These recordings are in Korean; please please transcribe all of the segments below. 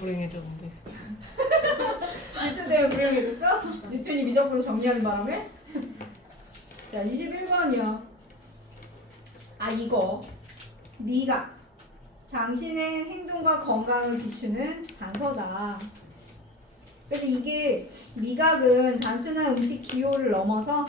불행해졌는데. 뉴턴 때문에 불행해졌어? 뉴턴이 미적분 정리하는 바람에? 자, 21번이요. 아, 이거. 미각. 당신의 행동과 건강을 비추는 단서다. 그래서 이게 미각은 단순한 음식 기호를 넘어서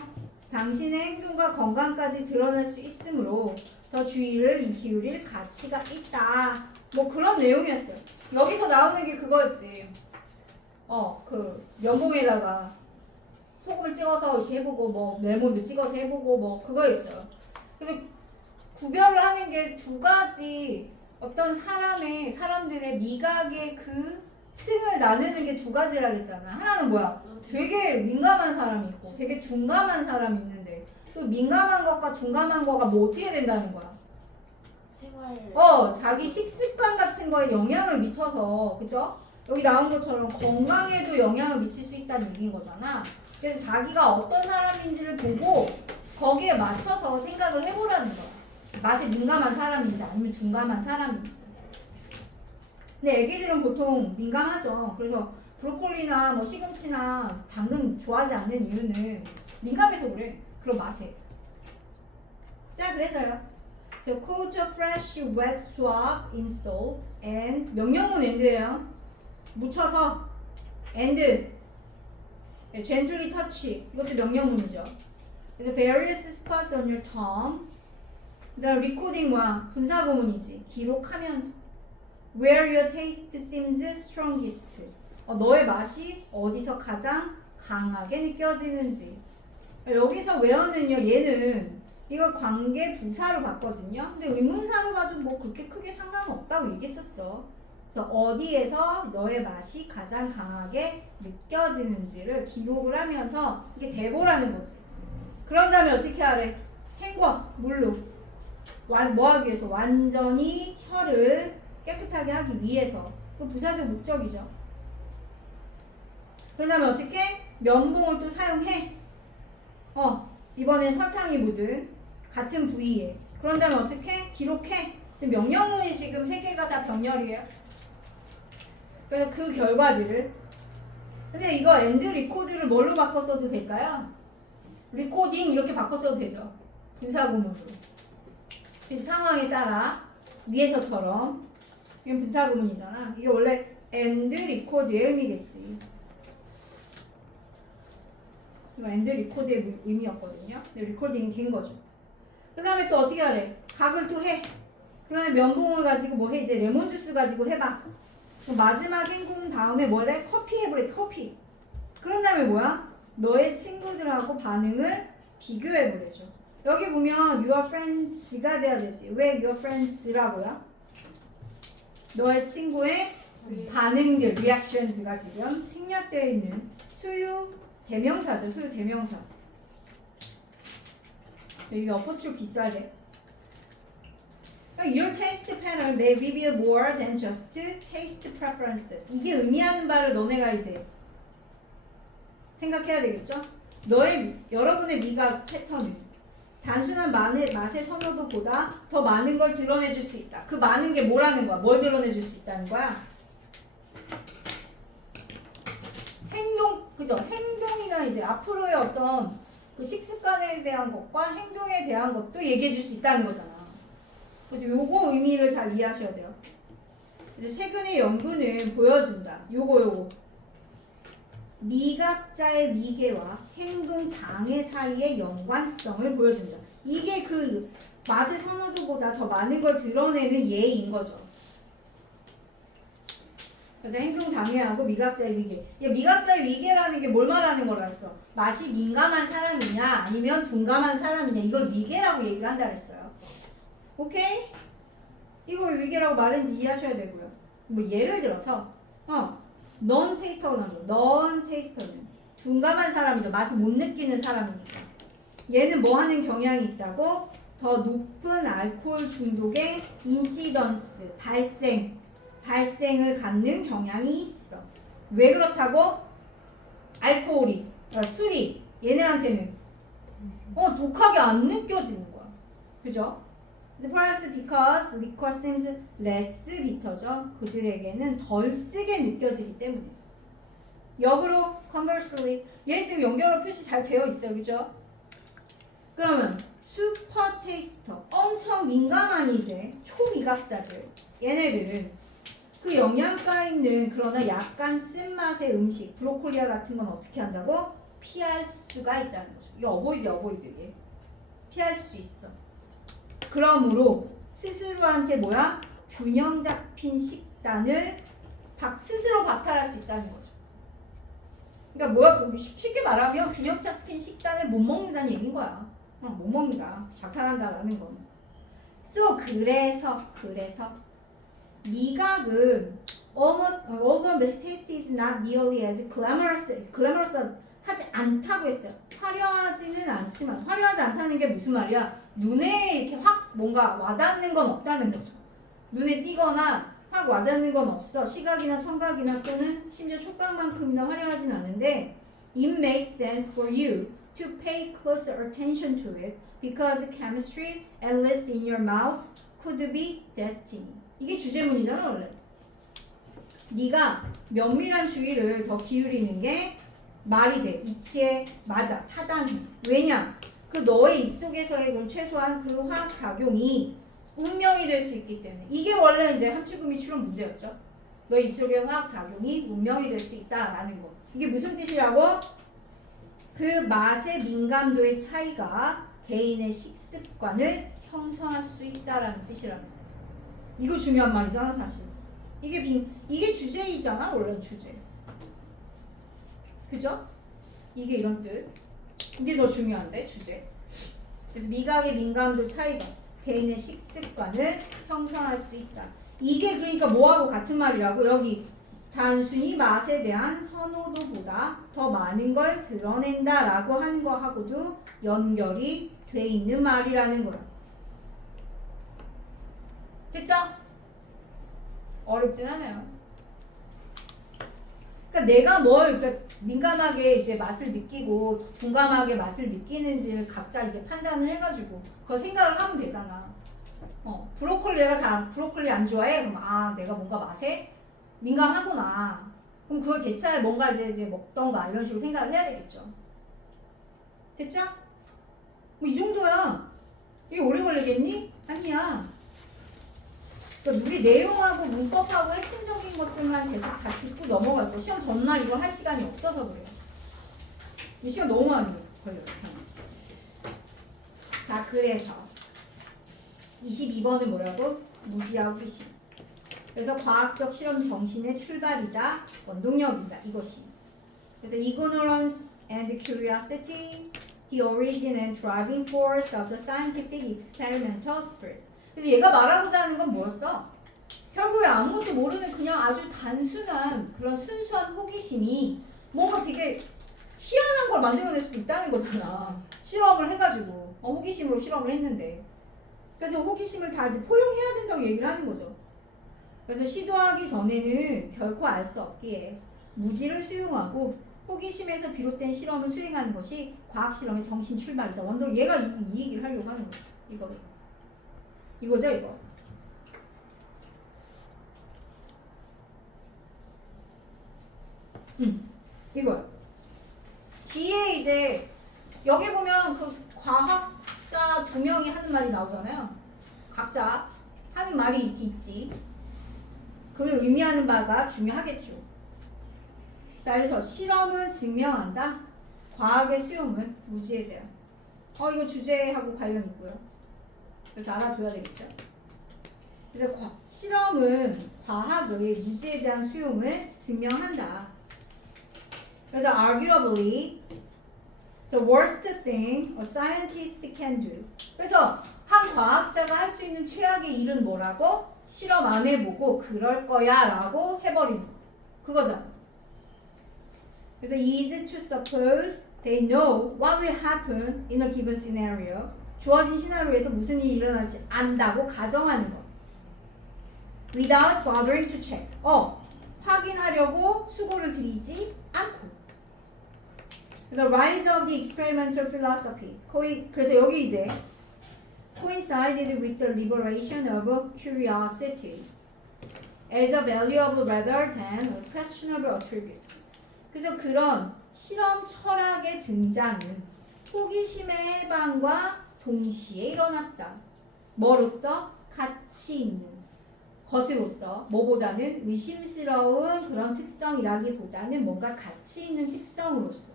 당신의 행동과 건강까지 드러낼 수 있으므로 더 주의를 기울일 가치가 있다. 뭐 그런 내용이었어요. 여기서 나오는 게 그거였지. 그 면봉에다가 소금을 찍어서 이렇게 해보고 뭐 레몬도 찍어서 해보고 뭐 그거였어요. 그래서 구별을 하는 게 두 가지 어떤 사람들의 미각의 그 층을 나누는 게 두 가지라 그랬잖아. 하나는 뭐야? 되게 민감한 사람이 있고 되게 둔감한 사람이 있는데 또 민감한 것과 둔감한 거가 뭐 어떻게 된다는 거야? 생활. 자기 식습관 같은 거에 영향을 미쳐서 그죠? 여기 나온 것처럼 건강에도 영향을 미칠 수 있다는 얘기인 거잖아. 그래서 자기가 어떤 사람인지를 보고 거기에 맞춰서 생각을 해보라는 거야. 맛에 민감한 사람인지 아니면 둔감한 사람인지. 근데 애기들은 보통 민감하죠. 그래서 브로콜리나 뭐 시금치나 당근 좋아하지 않는 이유는 민감해서 그래. 그런 맛에. 자, 그래서요. So coat a fresh wet swab in salt and 명령문 and예요. 묻혀서 and gently touch 이것도 명령문이죠. 그래서 various spots on your tongue. 그다음 recording 뭐야? 분사구문이지. 기록하면서 where your taste seems strongest. 너의 맛이 어디서 가장 강하게 느껴지는지. 여기서 where는요. 얘는 이거 관계 부사로 봤거든요. 근데 의문사로 봐도 뭐 그렇게 크게 상관없다고 얘기했었어. 그래서 어디에서 너의 맛이 가장 강하게 느껴지는지를 기록을 하면서 이게 대보라는 거지. 그런 다음에 어떻게 하래? 헹궈 물로. 뭐 하기 위해서? 완전히 혀를 깨끗하게 하기 위해서. 그 부사적 목적이죠. 그런 다음에 어떻게? 면봉을 또 사용해. 이번엔 설탕이 묻은 같은 부위에. 그런 다음에 어떻게? 기록해. 지금 명령문이 지금 세 개가 다 병렬이에요. 그래서 그 결과들을. 근데 이거 and record를 뭘로 바꿔 써도 될까요? recording 이렇게 바꿔 써도 되죠. 분사구문으로. 상황에 따라 위에서처럼 이건 분사구문이잖아. 이게 원래 and record의 의미겠지. 이거 and record의 의미였거든요. 근데 리코딩이 된 거죠. 그 다음에 또 어떻게 하래? 각을 또 해. 그 다음에 면봉을 가지고 뭐 해? 이제 레몬 주스 가지고 해봐. 마지막 헹군 다음에 뭐래? 커피 해보래. 커피. 그런 다음에 뭐야? 너의 친구들하고 반응을 비교해보래죠. 여기 보면 your friends가 돼야 되지. 왜 your friends라고요? 너의 친구의 반응들, reactions가 지금 생략되어 있는 소유 대명사죠. 소유 대명사. 여기 어퍼스트로피 있어야 돼. Your taste pattern may reveal more than just taste preferences. 이게 의미하는 바를 너네가 이제 생각해야 되겠죠? 여러분의 미각 패턴은 단순한 맛의 선호도보다 더 많은 걸 드러내줄 수 있다. 그 많은 게 뭐라는 거야? 뭘 드러내줄 수 있다는 거야? 행동, 그죠? 행동이나 이제 앞으로의 어떤 그 식습관에 대한 것과 행동에 대한 것도 얘기해 줄 수 있다는 거잖아. 그래서 요거 의미를 잘 이해하셔야 돼요. 그래서 최근의 연구는 보여준다. 요거. 미각자의 미개와 행동 장애 사이의 연관성을 보여준다. 이게 그 맛의 선호도보다 더 많은 걸 드러내는 예인 거죠. 그래서 행동 장애하고 미각자의 위계. 미각자의 위계라는 게 뭘 말하는 거라 했어? 맛이 민감한 사람이냐 아니면 둔감한 사람이냐 이걸 위계라고 얘기를 한다 그랬어요. 오케이? 이걸 위계라고 말했는지 이해하셔야 되고요. 뭐 예를 들어서 non-taster는 둔감한 사람이죠. 맛을 못 느끼는 사람입니다. 얘는 뭐 하는 경향이 있다고? 더 높은 알코올 중독의 인시던스, 발생을 갖는 경향이 있어. 왜 그렇다고? 알코올이, 술이 얘네한테는 독하게 안 느껴지는 거야. 그죠? Perhaps because liquor seems less bitter죠. 그들에게는 덜 쓰게 느껴지기 때문에. 역으로 conversely 얘 지금 연결어 표시 잘 되어 있어요. 그죠? 그러면 super taster 엄청 민감한 이제 초미각자들 얘네들은 그 영양가 있는 그러나 약간 쓴맛의 음식 브로콜리와 같은 건 어떻게 한다고? 피할 수가 있다는 거죠. 이게 어보이드 얘. 피할 수 있어. 그러므로 스스로한테 뭐야? 균형 잡힌 식단을 스스로 박탈할 수 있다는 거죠. 그러니까 뭐야? 쉽게 말하면 균형 잡힌 식단을 못 먹는다는 얘기인 거야. 못 먹는다. 박탈한다라는 건. So 그래서 미각은 although the taste is not nearly as glamorous 하지 않다고 했어요. 화려하지는 않지만 화려하지 않다는 게 무슨 말이야? 눈에 이렇게 확 뭔가 와닿는 건 없다는 거죠. 눈에 띄거나 확 와닿는 건 없어. 시각이나 청각이나 또는 심지어 촉각만큼이나 화려하진 않은데 it makes sense for you to pay closer attention to it because chemistry, at least in your mouth, could be destiny. 이게 주제문이잖아 원래. 네가 면밀한 주의를 더 기울이는 게 말이 돼. 이치에 맞아. 타당해. 왜냐? 그 너의 입속에서의 그런 최소한 그 화학 작용이 운명이 될 수 있기 때문에. 이게 원래 이제 함축음이 추론 문제였죠. 너의 입속의 화학 작용이 운명이 될 수 있다라는 거. 이게 무슨 뜻이라고? 그 맛의 민감도의 차이가 개인의 식습관을 형성할 수 있다라는 뜻이라고 했어요. 이거 중요한 말이잖아 사실. 이게 주제이잖아 원래 주제. 그죠? 이게 이런 뜻. 이게 더 중요한데 주제. 그래서 미각의 민감도 차이가 개인의 식습관을 형성할 수 있다. 이게 그러니까 뭐하고 같은 말이라고? 여기 단순히 맛에 대한 선호도보다 더 많은 걸 드러낸다라고 하는 거하고도 연결이 돼 있는 말이라는 거야. 됐죠? 어렵진 않아요. 그러니까 내가 그러니까 민감하게 이제 맛을 느끼고 둔감하게 맛을 느끼는지를 각자 이제 판단을 해가지고 그거 생각을 하면 되잖아. 브로콜리 안 좋아해? 그럼 내가 뭔가 맛에 민감하구나. 그럼 그걸 대체할 뭔가 이제 먹던가 이런 식으로 생각을 해야 되겠죠. 됐죠? 뭐 이 정도야. 이게 오래 걸리겠니? 아니야. 그러니까 우리 내용하고 문법하고 핵심적인 것들만 계속 다 짚고 넘어갈 거. 시험 전날 이걸 할 시간이 없어서 그래요. 이 시간 너무 많이 걸려요. 자, 그래서 22번은 뭐라고? 무지와 호기심. 그래서 과학적 실험 정신의 출발이자 원동력이다. 이것이. 그래서 ignorance and curiosity, the origin and driving force of the scientific experimental spirit. 그래서 얘가 말하고자 하는 건 뭐였어? 결국에 아무것도 모르는 그냥 아주 단순한 그런 순수한 호기심이 뭔가 되게 희한한 걸 만들어낼 수 있다는 거잖아. 실험을 해가지고 호기심으로 실험을 했는데. 그래서 호기심을 다 이제 포용해야 된다고 얘기를 하는 거죠. 그래서 시도하기 전에는 결코 알 수 없기에 무지를 수용하고 호기심에서 비롯된 실험을 수행하는 것이 과학 실험의 정신 출발이죠. 원더로 얘가 이 얘기를 하려고 하는 거죠. 이거죠, 이거. 이거요. 뒤에 이제 여기 보면 그 과학자 2명이 하는 말이 나오잖아요. 각자 하는 말이 이렇게 있지. 그게 의미하는 바가 중요하겠죠. 자, 그래서 실험은 증명한다. 과학의 수용을 무지에 대한. 이거 주제하고 관련 있고요. 그래서 알아둬야 되겠죠. 그래서 실험은 과학의 무지에 대한 수용을 증명한다. 그래서 arguably the worst thing a scientist can do. 그래서 한 과학자가 할 수 있는 최악의 일은 뭐라고? 실험 안 해보고 그럴 거야 라고 해버리는 거. 그거잖아. 그래서 is to suppose they know what will happen in a given scenario. 주어진 시나리오에서 무슨 일이 일어날지 안다고 가정하는 거. without bothering to check. 확인하려고 수고를 들이지 않고. The rise of the experimental philosophy. 그래서 여기 이제 coincided with the liberation of curiosity as a valuable rather than a questionable attribute. 그래서 그런 실험 철학의 등장은 호기심의 해방과 동시에 일어났다. 뭐로서? 가치 있는 것으로서. 뭐보다는 의심스러운 그런 특성이라기보다는 뭔가 가치 있는 특성으로서.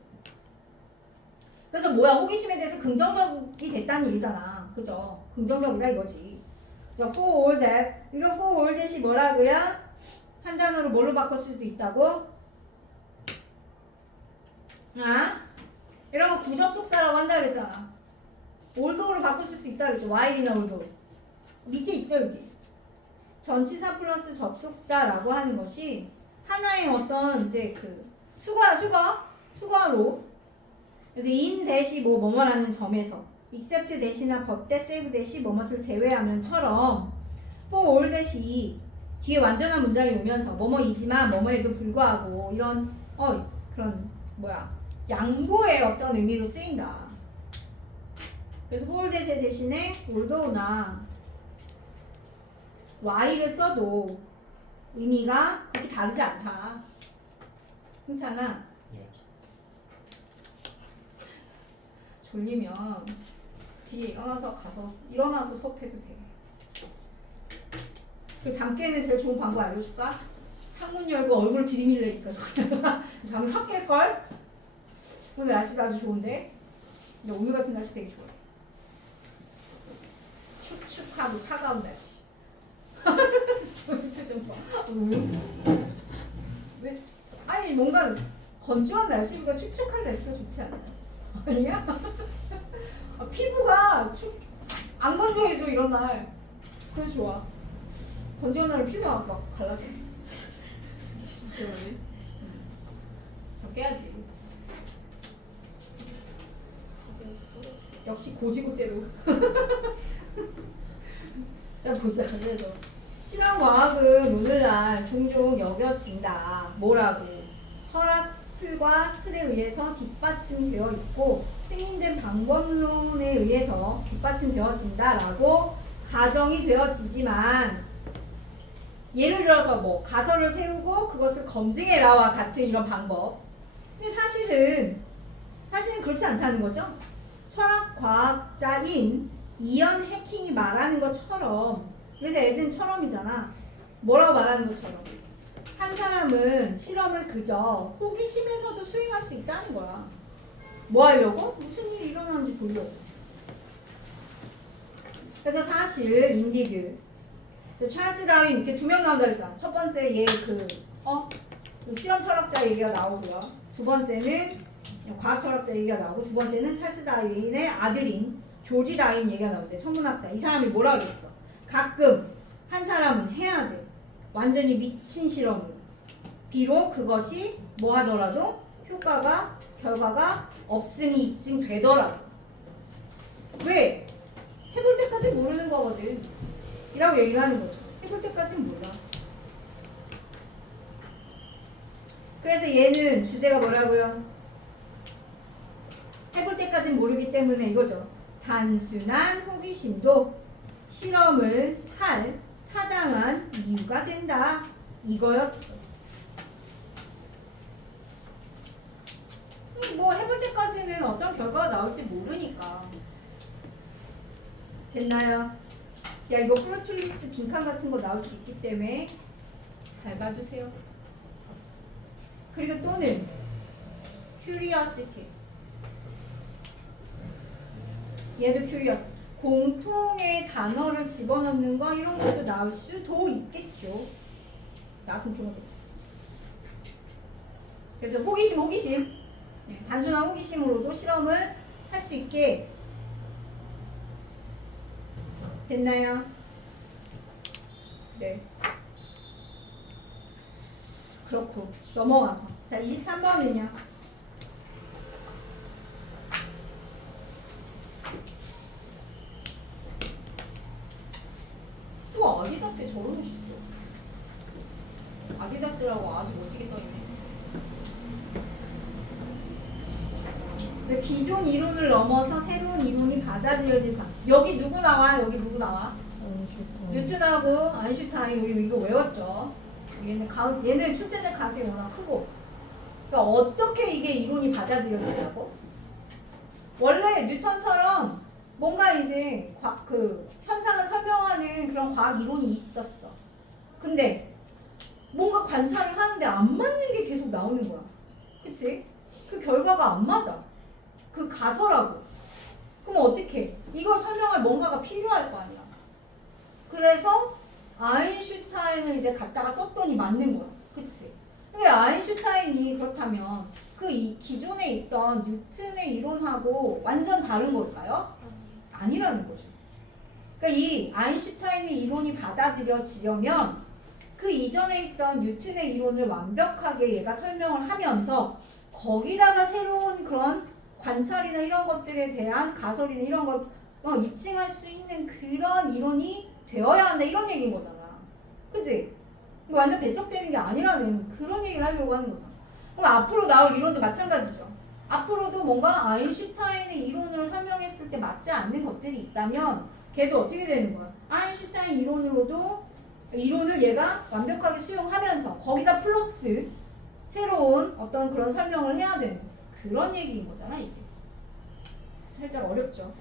그래서 뭐야, 호기심에 대해서 긍정적이 됐다는 얘기잖아. 그죠? 긍정적이다 이거지. 그래서 for all that, 이거 for all that이 뭐라고요? 한 단어로 뭘로 바꿀 수도 있다고? 아? 이런 거 구접속사라고 한다 그랬잖아. 올도로 바꾸실 수 있다 그랬죠. while이나 올도. 밑에 있어요, 여기. 전치사 플러스 접속사라고 하는 것이 하나의 어떤 이제 그 수거로. 그래서 in 대시 뭐뭐라는 점에서 except 대시나 but that save 대시 뭐뭇을 제외하면처럼 for all 대시 뒤에 완전한 문장이 오면서 뭐뭐이지만 뭐뭐에도 불구하고 이런 그런 양보의 어떤 의미로 쓰인다. 그래서 for all 대시 대신에 althouggh나 while을 써도 의미가 그렇게 다르지 않다. 괜찮아? 졸리면 뒤에 일어나서 수업해도 돼. 그 잠 깨는 제일 좋은 방법 알려줄까? 창문 열고 얼굴 들이밀래니까 잠이 확 깰걸? 오늘 날씨도 아주 좋은데? 근데 오늘 같은 날씨 되게 좋아. 축축하고 차가운 날씨. 표정 봐. 왜? 아니 뭔가 건조한 날씨보다 축축한 날씨가 좋지 않아? 아니야? 피부가 안 건조해져 이런 날. 그래서 좋아. 건조한 날은 피부가 막 갈라져. 진짜 왜? 저 깨야지. 역시 고지고대로. 자 보자. 그래서 실험과학은 오늘날 종종 여겨진다. 뭐라고? 철학 틀과 틀에 의해서 뒷받침되어 있고 승인된 방법론에 의해서 뒷받침되어진다라고 가정이 되어지지만, 예를 들어서 뭐 가설을 세우고 그것을 검증해라와 같은 이런 방법. 근데 사실은 그렇지 않다는 거죠. 철학과학자인 이언 해킹이 말하는 것처럼, 그래서 애증처럼이잖아. 뭐라고 말하는 것처럼 한 사람은 실험을 그저 호기심에서도 수행할 수 있다는 거야. 뭐 하려고? 무슨 일이 일어나는지 보려고. 그래서 사실 인디그, 찰스 다윈 이렇게 두 명 나온다 그랬잖아. 첫 번째 얘 그 실험 철학자 얘기가 나오고요. 두 번째는 과학 철학자 얘기가 나오고, 두 번째는 찰스 다윈의 아들인 조지 다윈 얘기가 나오는데, 천문학자. 이 사람이 뭐라 그랬어? 가끔 한 사람은 해야 돼. 완전히 미친 실험을. 비록 그것이 뭐 하더라도 결과가 없음이 입증되더라도. 왜? 해볼 때까지 모르는 거거든. 이라고 얘기를 하는 거죠. 해볼 때까지는 몰라. 그래서 얘는 주제가 뭐라고요? 해볼 때까지는 모르기 때문에 이거죠. 단순한 호기심도 실험을 할 타당한 이유가 된다. 이거였어. 뭐 해볼 때까지는 어떤 결과가 나올지 모르니까. 됐나요? 야, 이거 프로툴리스 빈칸 같은 거 나올 수 있기 때문에 잘 봐주세요. 그리고 또는 curiosity. 얘도 curious. 공통의 단어를 집어넣는 거 이런 것도 나올 수도 있겠죠. 나 같은 경우도. 그래서 호기심. 네, 단순한 호기심으로도 실험을 할 수 있게 됐나요? 네. 그렇고 넘어가서 자 23번은요. 또 아디다스에 저런 옷이 있어. 아디다스라고 아주 멋지게 써있네. 이제 기존 이론을 넘어서 새로운 이론이 받아들여질 방. 여기 누구 나와? 여기 누구 나와? 뉴턴하고 아인슈타인 우리 이거 외웠죠. 얘는 출제된 가설이 워낙 크고. 그러니까 어떻게 이게 이론이 받아들여지냐고? 원래 뉴턴처럼 뭔가 이제 그 현상을 설명하는 그런 과학 이론이 있었어. 근데 뭔가 관찰을 하는데 안 맞는 게 계속 나오는 거야. 그치? 그 결과가 안 맞아. 그 가설하고. 그럼 어떻게? 이걸 설명할 뭔가가 필요할 거 아니야. 그래서 아인슈타인을 이제 갖다가 썼더니 맞는 거야. 그치? 근데 아인슈타인이 그렇다면 그 기존에 있던 뉴턴의 이론하고 완전 다른 걸까요? 아니라는 거죠. 그러니까 이 아인슈타인의 이론이 받아들여지려면 그 이전에 있던 뉴턴의 이론을 완벽하게 얘가 설명을 하면서 거기다가 새로운 그런 관찰이나 이런 것들에 대한 가설이나 이런 걸 입증할 수 있는 그런 이론이 되어야 한다 이런 얘기인 거잖아. 그치? 완전 배척되는 게 아니라는 그런 얘기를 하려고 하는 거잖아. 그럼 앞으로 나올 이론도 마찬가지죠. 앞으로도 뭔가 아인슈타인의 이론으로 설명했을 때 맞지 않는 것들이 있다면 걔도 어떻게 되는 거야? 아인슈타인 이론을 얘가 완벽하게 수용하면서 거기다 플러스 새로운 어떤 그런 설명을 해야 되는 그런 얘기인 거잖아 이게. 살짝 어렵죠.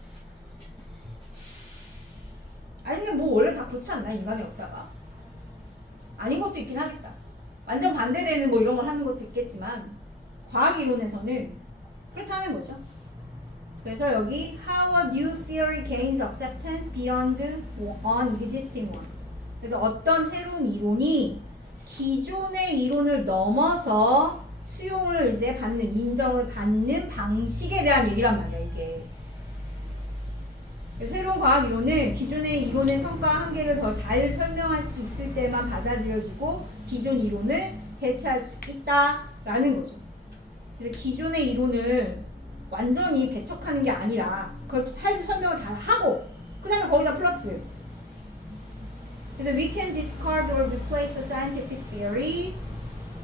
아니면 뭐 원래 다 그렇지 않나 인간의 역사가. 아닌 것도 있긴 하겠다. 완전 반대되는 뭐 이런 걸 하는 것도 있겠지만 과학 이론에서는 그렇다는 거죠. 그래서 여기 how a new theory gains acceptance beyond an existing one. 그래서 어떤 새로운 이론이 기존의 이론을 넘어서 수용을 이제 받는, 인정을 받는 방식에 대한 얘기란 말이야 이게. 새로운 과학 이론은 기존의 이론의 성과 한계를 더 잘 설명할 수 있을 때만 받아들여지고 기존 이론을 대체할 수 있다라는 거죠. 그래서 기존의 이론을 완전히 배척하는 게 아니라 그걸 설명을 잘 하고 그 다음에 거기다 플러스. 그래서 we can discard or replace a scientific theory.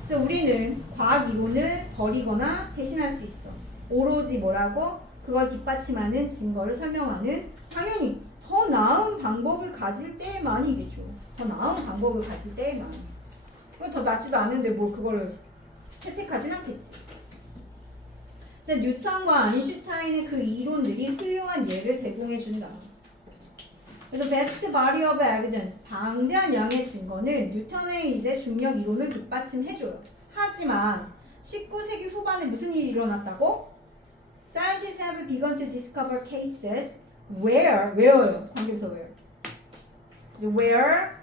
그래서 우리는 과학 이론을 버리거나 대신할 수 있어. 오로지 뭐라고? 그걸 뒷받침하는 증거를 설명하는 당연히 더 나은 방법을 가질 때만이겠죠. 더 나은 방법을 가질 때만. 더 낫지도 않은데 뭐 그거를 채택하진 않겠지. 그래서 뉴턴과 아인슈타인의 그 이론들이 훌륭한 예를 제공해 준다. 그래서 best body of evidence, 방대한 양의 증거는 뉴턴의 이제 중력 이론을 뒷받침해줘요. 하지만 19세기 후반에 무슨 일이 일어났다고? Scientists have begun to discover cases where요. 관계부터 where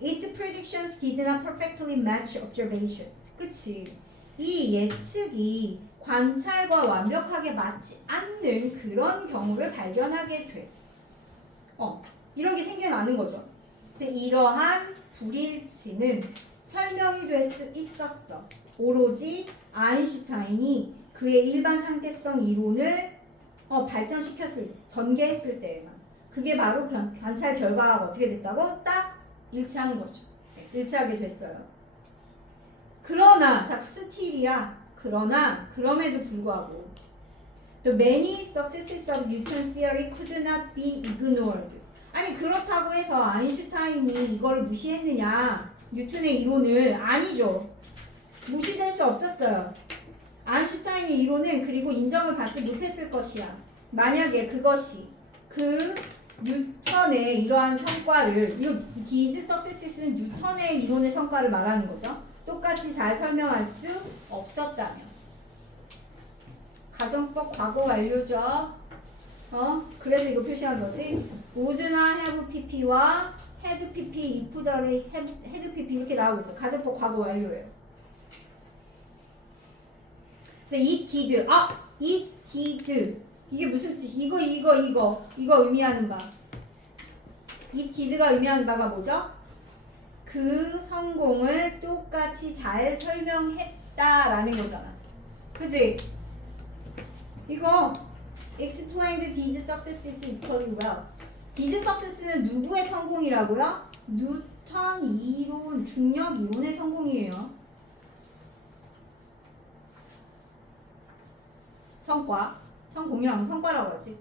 its predictions did not perfectly match observations. 그치? 이 예측이 관찰과 완벽하게 맞지 않는 그런 경우를 발견하게 돼. 이런 게 생겨나는 거죠. 그래서 이러한 불일치는 설명이 될 수 있었어. 오로지 아인슈타인이 그의 일반 상대성 이론을 전개했을 때에만. 그게 바로 관찰 결과가 어떻게 됐다고? 딱 일치하는 거죠. 일치하게 됐어요. 그러나 그럼에도 불구하고 The many successes of Newton's theory could not be ignored. 아니 그렇다고 해서 아인슈타인이 이걸 무시했느냐? 뉴턴의 이론을 아니죠. 무시될 수 없었어요. 아인슈타인의 이론은 그리고 인정을 받지 못했을 것이야. 만약에 그것이 그 뉴턴의 이러한 성과를 these successes는 뉴턴의 이론의 성과를 말하는 거죠. 똑같이 잘 설명할 수 없었다면. 가정법 과거 완료죠. 그래서 이거 표시한 거지. would나 have pp와 had pp, if 덜의 had pp 이렇게 나오고 있어. 가정법 과거 완료예요. 그래서 it did. 이게 무슨 뜻? 이거 의미하는 바. it did가 의미하는 바가 뭐죠? 그 성공을 똑같이 잘 설명했다라는 거잖아. 그치? 이거 explained these successes equally well. these success는 누구의 성공이라고요? 뉴턴 이론, 중력 이론의 성공이에요. 성과. 성공이라는 성과라고 하지.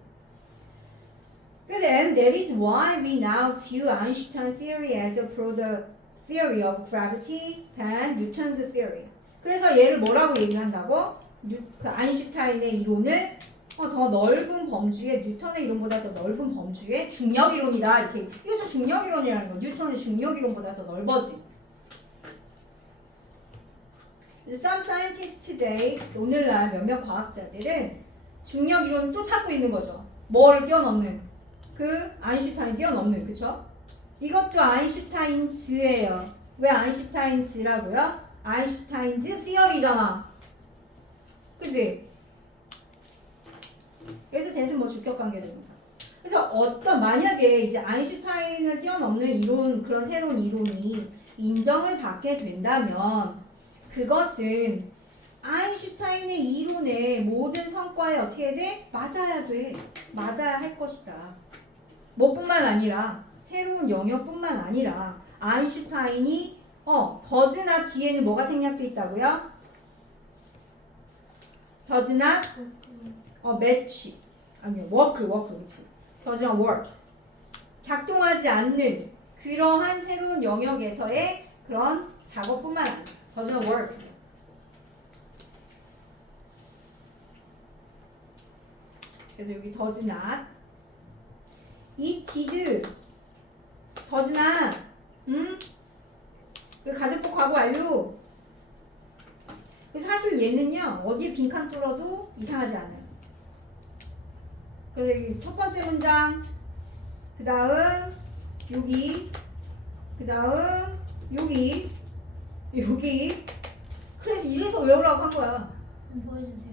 그래서 and that is why we now view Einstein theory as a broader theory of gravity than Newton's theory. 그래서 얘를 뭐라고 얘기한다고? 그 아인슈타인의 이론을 더 넓은 범주의 뉴턴의 이론보다 더 넓은 범주의 중력 이론이다. 이렇게 이것도 중력 이론이라는 거. 뉴턴의 중력 이론보다 더 넓어지. Some scientists today 오늘날 몇몇 과학자들은 중력 이론을 또 찾고 있는 거죠. 뭐를 뛰어넘는 그 아인슈타인 뛰어넘는 그쵸? 이것도 아인슈타인즈예요. 왜 아인슈타인즈라고요? 아인슈타인즈 티어리잖아. 그치? 그래서 대신 뭐 주격관계 동사. 그래서 어떤 만약에 이제 아인슈타인을 뛰어넘는 이론 그런 새로운 이론이 인정을 받게 된다면 그것은 아인슈타인의 이론의 모든 성과에 어떻게 돼? 맞아야 돼. 맞아야 할 것이다. 뭐뿐만 아니라 새로운 영역뿐만 아니라 아인슈타인이 더즈나 뒤에는 뭐가 생략돼 있다고요? 더즈나 매치 아니요 워크 그렇지. 더즈나 워크 작동하지 않는 그러한 새로운 영역에서의 그런 작업뿐만 아니라 더즈나 워크 그래서 여기 does not it did does not 그 가정법 과거 완료. 사실 얘는요 어디에 빈칸 뚫어도 이상하지 않아요. 그래서 여기 첫 번째 문장 그 다음 여기 그 다음 여기 그래서 이래서 외우라고 한 거야. 보여주세요.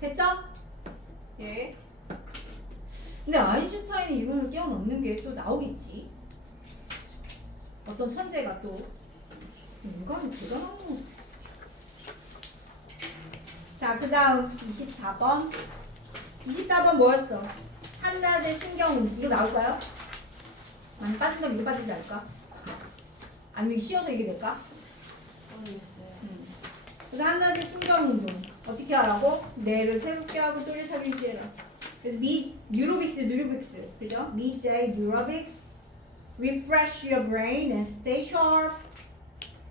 됐죠? 예. 근데 아인슈타인 이론을 뛰어넘는 게 또 나오겠지. 어떤 천재가 또 인간은 대단한 거. 자, 그 다음 24번. 24번 뭐였어? 한낮의 신경운. 이거 나올까요? 아니 빠진다면 이거 빠지지 않을까? 아니면 이게 쉬워서 이게 될까? 모르겠어요. 그래서 한낮의 신경운동 어떻게 하라고? 뇌를 새롭게 하고 또렷하게 유지해라. 그래서 뉴로빅스 그죠? midday neurobics refresh your brain and stay sharp.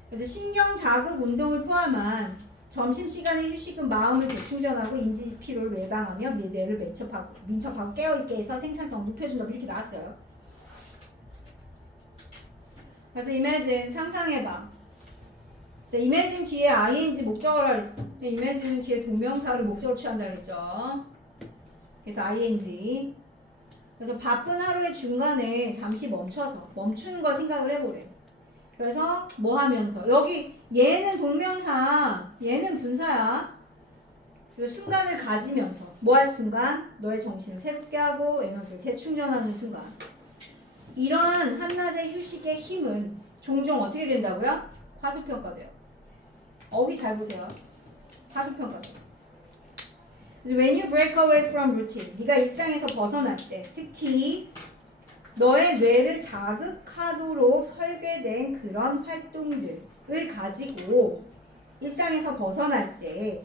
그래서 신경 자극 운동을 포함한 점심시간의 휴식은 마음을 재충전하고 인지 피로를 예방하며 뇌를 민첩하고 깨어있게 해서 생산성 높여준다. 이렇게 나왔어요. 그래서 imagine 상상해봐. 자, imagine 뒤에 ing 목적어를 imagine 뒤에 동명사를 목적으로 취한다 그랬죠. 그래서 ing. 그래서 바쁜 하루의 중간에 잠시 멈추는 걸 생각을 해보래. 그래서 뭐 하면서 여기 얘는 동명사, 얘는 분사야. 그래서 순간을 가지면서 뭐 할 순간? 너의 정신을 새롭게 하고 에너지를 재충전하는 순간. 이런 한낮의 휴식의 힘은 종종 어떻게 된다고요? 과소평가돼요. 어휘 잘 보세요. 과소평가돼요. When you break away from routine, 네가 일상에서 벗어날 때, 특히 너의 뇌를 자극하도록 설계된 그런 활동들을 가지고 일상에서 벗어날 때,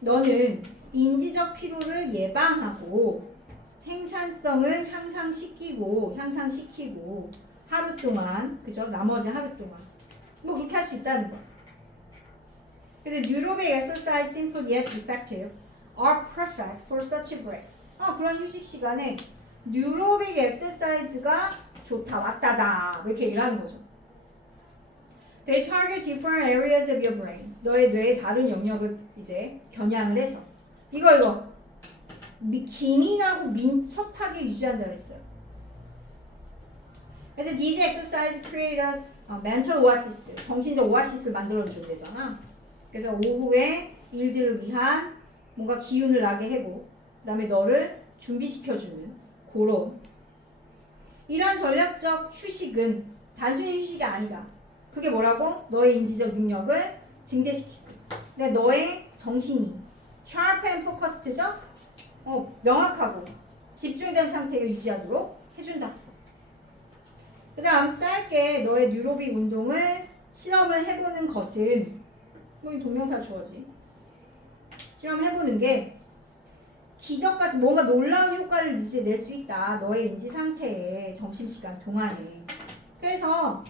너는 인지적 피로를 예방하고 생산성을 향상시키고 하루 동안, 그죠? 나머지 하루 동안 뭐 그렇게 할 수 있다는 거야. 그래서 neurobic exercise simple yet effective are perfect for such breaks. 그런 휴식 시간에 뉴로빅 엑서사이즈가 좋다, 맞다다 이렇게 얘기를 하는 거죠. They target different areas of your brain. 너의 뇌의 다른 영역을 이제 겨냥을 해서 이거 기민하고 민첩하게 유지한다 그랬어요. 그래서 these exercises create us mental oasis, 정신적 오아시스를 만들어주면 되잖아. 그래서 오후에 일들을 위한 뭔가 기운을 나게 하고 그 다음에 너를 준비시켜주는 그런 이런 전략적 휴식은 단순히 휴식이 아니다. 그게 뭐라고? 너의 인지적 능력을 증대시키고 근데 너의 정신이 sharp and focused죠? 명확하고 집중된 상태를 유지하도록 해준다. 그 다음 짧게 너의 뉴로빅 운동을 실험을 해보는 것은 뭐 동명사 주어지. 실험해보는 게 기적 같은 뭔가 놀라운 효과를 이제 낼 수 있다. 너의 인지 상태에 점심시간 동안에. 그래서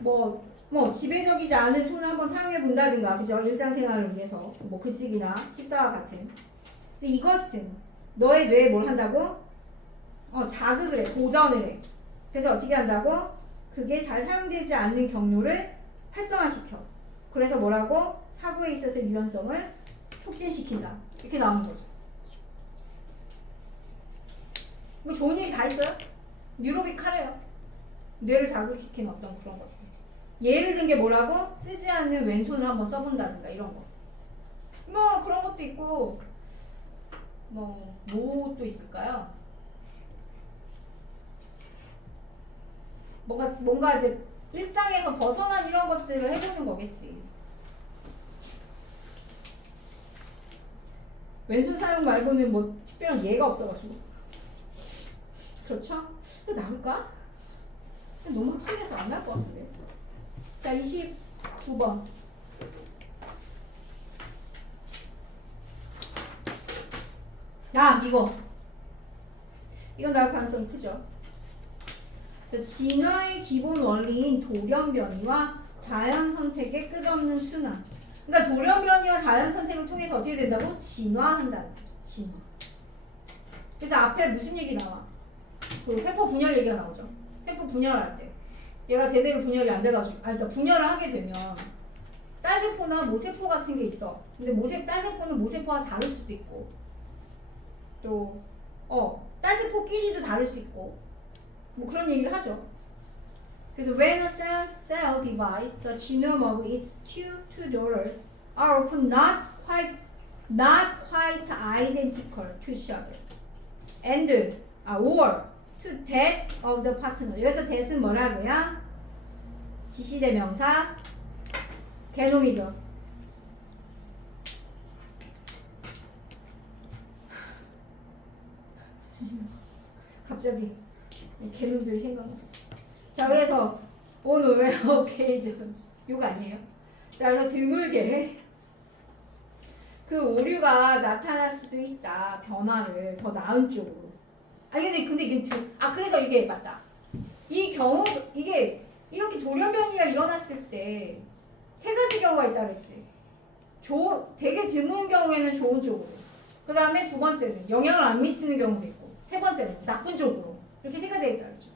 뭐 지배적이지 않은 손을 한번 사용해 본다든가, 그죠? 일상생활을 위해서 뭐 글쓰기나 식사와 같은. 근데 이것은 너의 뇌에 뭘 한다고? 자극을 해, 도전을 해. 그래서 어떻게 한다고? 그게 잘 사용되지 않는 경로를 활성화시켜. 그래서 뭐라고? 사고에 있어서 유연성을 촉진시킨다. 이렇게 나오는 거죠. 뭐 좋은 일 다 있어요? 뉴로빅 하래요. 뇌를 자극시키는 어떤 그런 것들. 예를 든 게 뭐라고? 쓰지 않는 왼손을 한번 써본다든가 이런 거. 뭐 그런 것도 있고 뭐 또 있을까요? 뭔가 이제 일상에서 벗어난 이런 것들을 해보는 거겠지. 왼손 사용 말고는 뭐 특별한 예가 없어가지고. 그렇죠? 이거 나올까? 너무 확실해서 안 나올 것 같은데. 자, 29번. 이건 나올 가능성이 크죠. 진화의 기본 원리인 돌연변이와 자연 선택의 끝없는 순환. 그러니까 돌연변이와 자연 선택을 통해서 어떻게 된다고? 진화한다는 거죠. 진화. 그래서 앞에 무슨 얘기 나와? 그 세포 분열 얘기가 나오죠. 세포 분열할 때 얘가 제대로 분열이 안 돼가지고, 그러니까 분열을 하게 되면 딸세포나 모세포 같은 게 있어. 근데 딸세포는 모세포와 다를 수도 있고, 또 딸세포끼리도 다를 수 있고, 뭐 그런 얘기를 하죠. 그래서 when a cell divides, the genome of its two daughters are often not quite identical to each other, and or to that of the partner. 여기서 that은 뭐라고요? 지시대명사 개놈이죠. 갑자기 개놈들이 생각났어. 자, 그래서 오늘 occasions 요거 아니에요? 자, 그래서 드물게 그 오류가 나타날 수도 있다. 변화를 더 나은 쪽으로. 근데 이게 그래서 이게 맞다. 이 경우 이게 이렇게 돌연변이가 일어났을 때 세 가지 경우가 있다 그랬지. 되게 드문 경우에는 좋은 쪽으로. 그 다음에 두 번째는 영향을 안 미치는 경우도 있고, 세 번째는 나쁜 쪽으로. 이렇게 세 가지가 있다 그랬죠.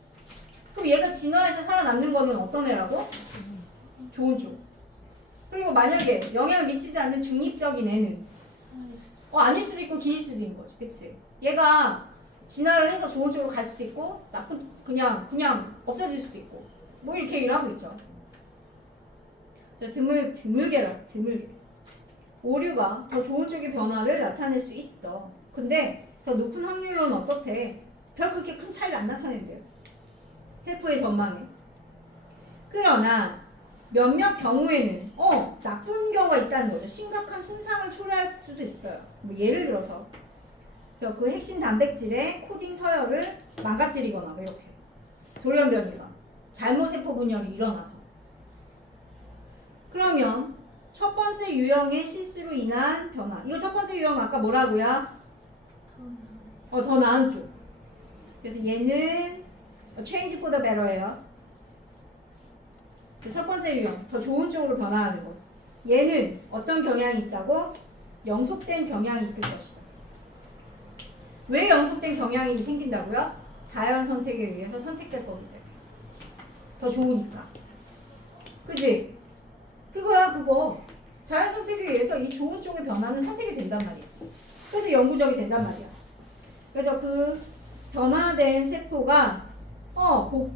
그럼 얘가 진화해서 살아남는 거는 어떤 애라고? 좋은 쪽. 그리고 만약에 영향을 미치지 않는 중립적인 애는 아닐 수도 있고 기일 수도 있는 거지. 그치? 얘가 진화를 해서 좋은 쪽으로 갈 수도 있고, 나쁜 그냥 없어질 수도 있고, 뭐 이렇게 얘기를 하고 있죠. 자, 드물게 오류가 더 좋은 쪽의 변화를 나타낼 수 있어. 근데 더 높은 확률로는 어떻대? 별 그렇게 큰 차이를 안 나타낸대요. 세포의 전망에. 그러나 몇몇 경우에는 나쁜 경우가 있다는 거죠. 심각한 손상을 초래할 수도 있어요. 뭐 예를 들어서 그래서 그 핵심 단백질의 코딩 서열을 망가뜨리거나 뭐 이렇게 돌연변이가 잘못 세포 분열이 일어나서. 그러면 첫 번째 유형의 실수로 인한 변화. 이거 첫 번째 유형 아까 뭐라고요? 더 나은 쪽. 그래서 얘는 change for the better예요. 첫 번째 유형, 더 좋은 쪽으로 변화하는 것. 얘는 어떤 경향이 있다고? 영속된 경향이 있을 것이다. 왜 영속된 경향이 생긴다고요? 자연 선택에 의해서 선택될 거기 때문에. 더 좋으니까. 그지? 그거야 그거. 자연 선택에 의해서 이 좋은 쪽의 변화는 선택이 된단 말이지. 그래서 영구적이 된단 말이야. 그래서 그 변화된 세포가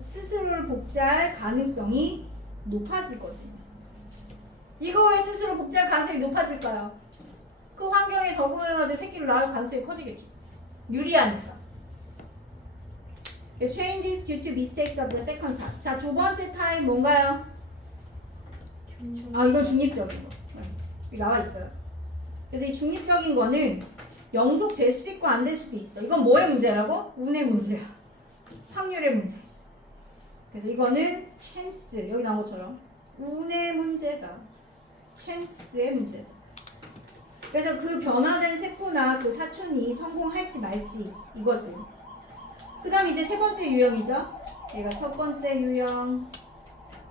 스스로를 복제할 가능성이 높아지거든요. 이거 왜 스스로 복제할 가능성이 높아질까요? 그 환경에 적응해가지고 새끼를 낳을 가능성이 커지겠죠. 유리하니까. Changes due to mistakes of the second type. 자, 두 번째 타입 뭔가요? 이건 중립적인 거. 여기 나와 있어요. 그래서 이 중립적인 거는 영속될 수도 있고 안 될 수도 있어. 이건 뭐의 문제라고? 운의 문제야. 확률의 문제. 그래서 이거는 찬스, 여기 나온 것처럼 운의 문제다. 찬스의 문제다. 그래서 그 변화된 세포나 그 사촌이 성공할지 말지 이것을. 그 다음 이제 세 번째 유형이죠. 얘가 첫 번째 유형,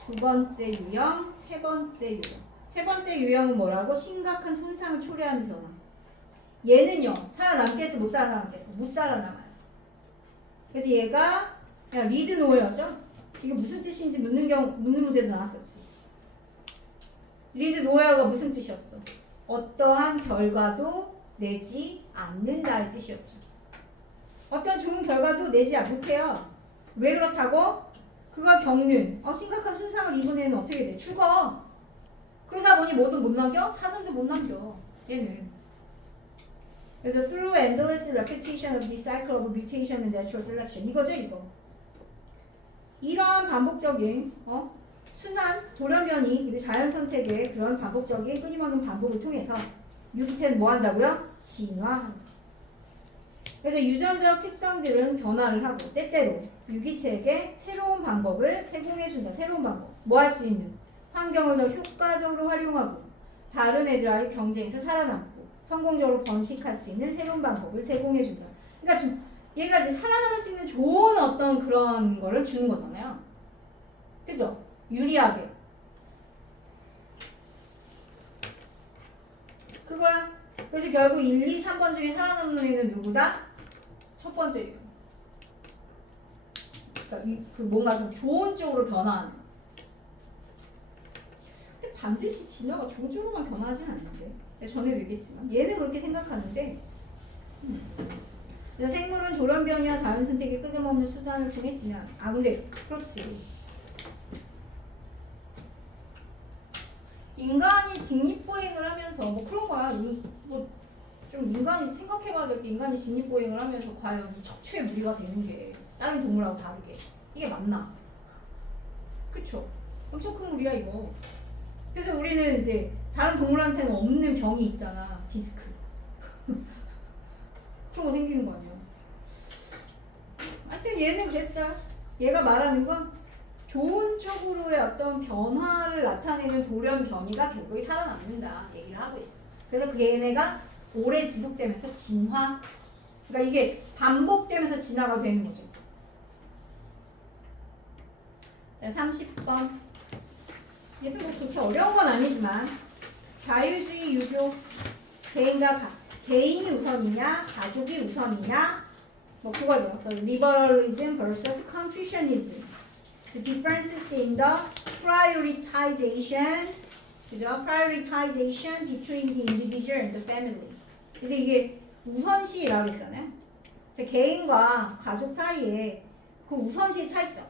두 번째 유형, 세 번째 유형. 세 번째 유형은 뭐라고? 심각한 손상을 초래하는 변화. 얘는요, 살아남겠어? 못 살아남겠어? 못 살아남아요. 그래서 얘가 그냥 리드 노웨어죠? 이게 무슨 뜻인지 묻는 문제도 나왔었지. 리드 노웨어가 무슨 뜻이었어? 어떠한 결과도 내지 않는다의 뜻이었죠. 어떤 좋은 결과도 내지 못해요. 왜 그렇다고? 그가 겪는 심각한 손상을 입은 애는 어떻게 돼? 죽어. 그러다 보니 뭐든 못 남겨? 차선도 못 남겨. 얘는. 그래서 through endless repetition of the cycle of mutation and natural selection 이거죠 이거. 이러한 반복적인 순환, 돌연변이 그리고 자연 선택의 그런 반복적인 끊임없는 반복을 통해서 유기체는 뭐 한다고요? 진화한다. 그래서 유전적 특성들은 변화를 하고 때때로 유기체에게 새로운 방법을 제공해준다. 새로운 방법. 뭐 할 수 있는? 환경을 더 효과적으로 활용하고 다른 애들과의 경쟁에서 살아남고 성공적으로 번식할 수 있는 새로운 방법을 제공해준다. 그러니까 얘가 이제 살아남을 수 있는 좋은 어떤 그런 거를 주는 거잖아요. 그죠? 유리하게. 그거야. 그래서 결국 1, 2, 3번 중에 살아남는 애는 누구다? 첫 번째 유형. 그러니까 그 뭔가 좀 좋은 쪽으로 변화하는. 근데 반드시 진화가 좋은 쪽으로만 변화하진 않는데. 전에도 얘기했지만 얘는 그렇게 생각하는데. 그래서 생물은 돌연변이와 자연선택의 끊임없는 수단을 통해 진화. 근데 그렇지. 인간이 직립보행을 하면서 뭐 그런 거야. 좀 인간이 생각해봐야 될 게 인간이 직립보행을 하면서 과연 이 척추의 무리가 되는 게 다른 동물하고 다르게 이게 맞나? 그쵸? 엄청 큰 무리야 이거. 그래서 우리는 이제 다른 동물한테는 없는 병이 있잖아. 디스크. 그런 거 생기는 거 아니야. 하여튼 얘는 그랬어. 얘가 말하는 건 좋은 쪽으로의 어떤 변화를 나타내는 돌연변이가 결국에 살아남는다 얘기를 하고 있어. 그래서 그 얘네가 오래 지속되면서 진화. 그러니까 이게 반복되면서 진화가 되는 거죠. 자, 30번. 얘도 뭐 그렇게 어려운 건 아니지만 자유주의 유교 개인이 우선이냐 가족이 우선이냐 뭐 그거죠. Liberalism versus Confucianism. The differences in the prioritization, 그죠? Prioritization between the individual and the family. 그래서 이게 우선시라고 했잖아요. 그래서 개인과 가족 사이에 그 우선시의 차이점.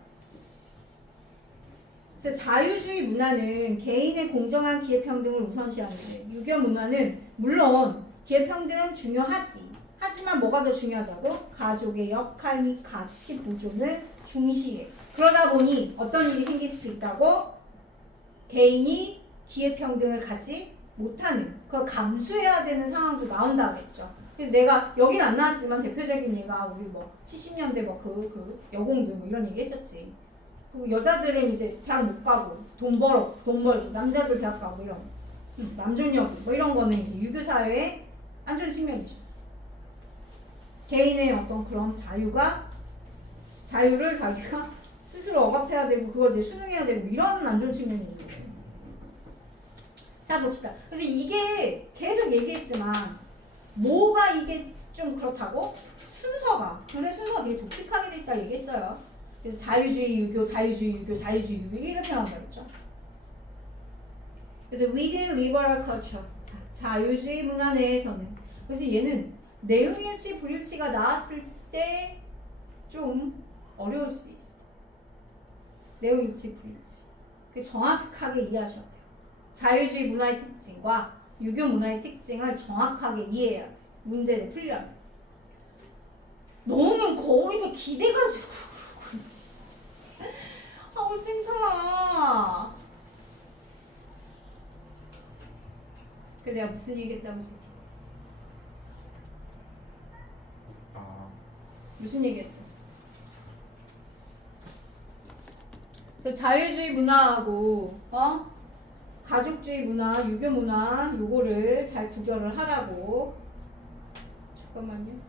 그래서 자유주의 문화는 개인의 공정한 기회평등을 우선시하는데 유교 문화는 물론 기회평등 중요하지. 하지만 뭐가 더 중요하다고? 가족의 역할 및 가치 보존을 중시해. 그러다 보니 어떤 일이 생길 수도 있다고? 개인이 기회평등을 갖지 못하는 그걸 감수해야 되는 상황도 나온다 그랬죠. 그래서 내가 여긴 안 나왔지만 대표적인 예가 우리 뭐 70년대 뭐 그 여공들 뭐 이런 얘기 했었지. 그 여자들은 이제 대학 못 가고 돈 벌고 남자들 대학 가고 이런 남존여고 뭐 이런 거는 이제 유교 사회의 안 좋은 측면이죠. 개인의 어떤 그런 자유를 자기가 스스로 억압해야 되고 그걸 이제 순응해야 되고 이런 안 좋은 측면이 있는 거죠. 자 봅시다. 그래서 이게 계속 얘기했지만 뭐가 이게 좀 그렇다고? 순서가 되게 독특하게 돼 있다 얘기했어요. 그래서 자유주의 유교 이렇게 나온다 그랬죠. 그래서 within liberal culture 자유주의 문화 내에서는 그래서 얘는 내용일치 불일치가 나왔을 때 좀 어려울 수 있어. 내용일치 불일치. 그 정확하게 이해하셔야 돼요. 자유주의 문화의 특징과 유교 문화의 특징을 정확하게 이해해야 돼. 문제를 풀려면. 너는 거기서 기대가지고 하고 괜찮아. 그 내가 무슨 얘기했다고 했지? 무슨 얘기했어? 그래서 자유주의 문화하고 가족주의 문화, 유교 문화 요거를 잘 구별을 하라고. 잠깐만요.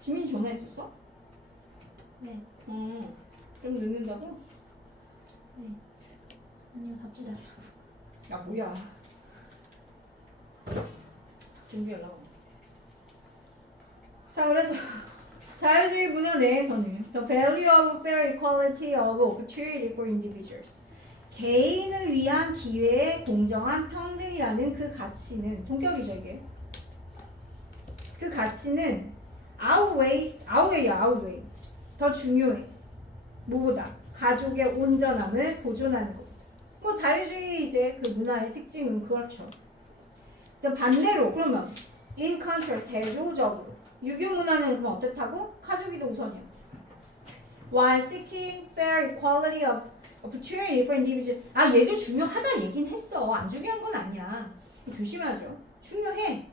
지민이 전화했었어? 네. 좀 늦는다고? 네. 아니요, 답지 달라. 야 뭐야? 준비하려고. 자 그래서 자유주의 문화 내에서는 the value of fair equality of opportunity for individuals 개인을 위한 기회의 공정한 평등이라는 그 가치는 동격이죠 이게. 그 가치는 outweigh 더 중요해. 뭐보다 가족의 온전함을 보존하는 것. 뭐 자유주의 이제 그 문화의 특징은 그렇죠. 그래서 반대로 그러면 in contrast 대조적으로 유교 문화는 그럼 어떻다고? 가족이 더 우선이야. While seeking fair equality of opportunity for individuals. 아 얘도 중요하다 얘긴 했어. 안 중요한 건 아니야. 조심하죠. 중요해.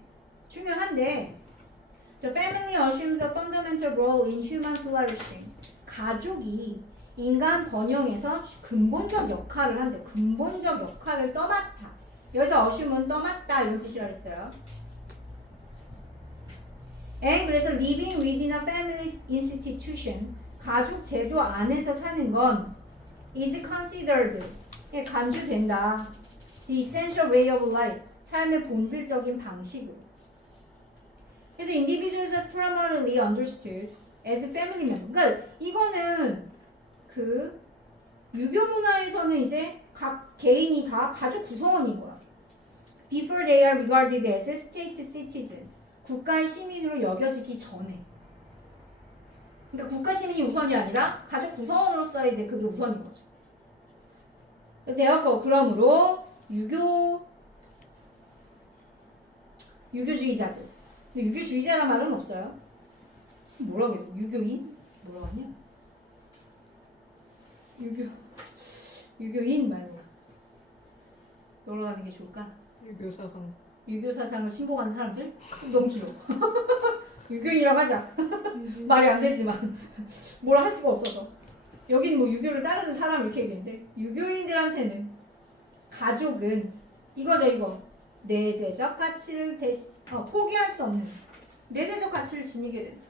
중요한데 The family assumes a fundamental role in human flourishing. 가족이 인간 번영에서 근본적 역할을 한대. 근본적 역할을 떠맡아. 여기서 assume은 떠맡다 이런 뜻이라 했어요. And 그래서 living within a family institution, 가족 제도 안에서 사는 건 is considered, 간주된다. The essential way of life, 삶의 본질적인 방식으로. 그래서 individuals are primarily understood as family member. 그러니까 이거는 그 유교 문화에서는 이제 각 개인이 다 가족 구성원인 거야. Before they are regarded as state citizens. 국가의 시민으로 여겨지기 전에. 그러니까 국가 시민이 우선이 아니라 가족 구성원으로서 이제 그게 우선인 거죠. Therefore, 그러므로 유교주의자들. 근데 유교주의자란 말은 없어요. 뭐라고 해요? 유교인? 뭐라고 하냐? 유교인 말고 뭐라고 하는 게 좋을까? 유교사상. 유교 사상을 신봉하는 사람들? 너무 길어. 유교인이라고 하자. 유교. 말이 안 되지만 뭘 할 수가 없어서. 여기는 뭐 유교를 따르는 사람 이렇게 얘기했는데 유교인들한테는 가족은 이거죠 이거. 내재적 가치를 포기할 수 없는 내재적 가치를 지니게 된다.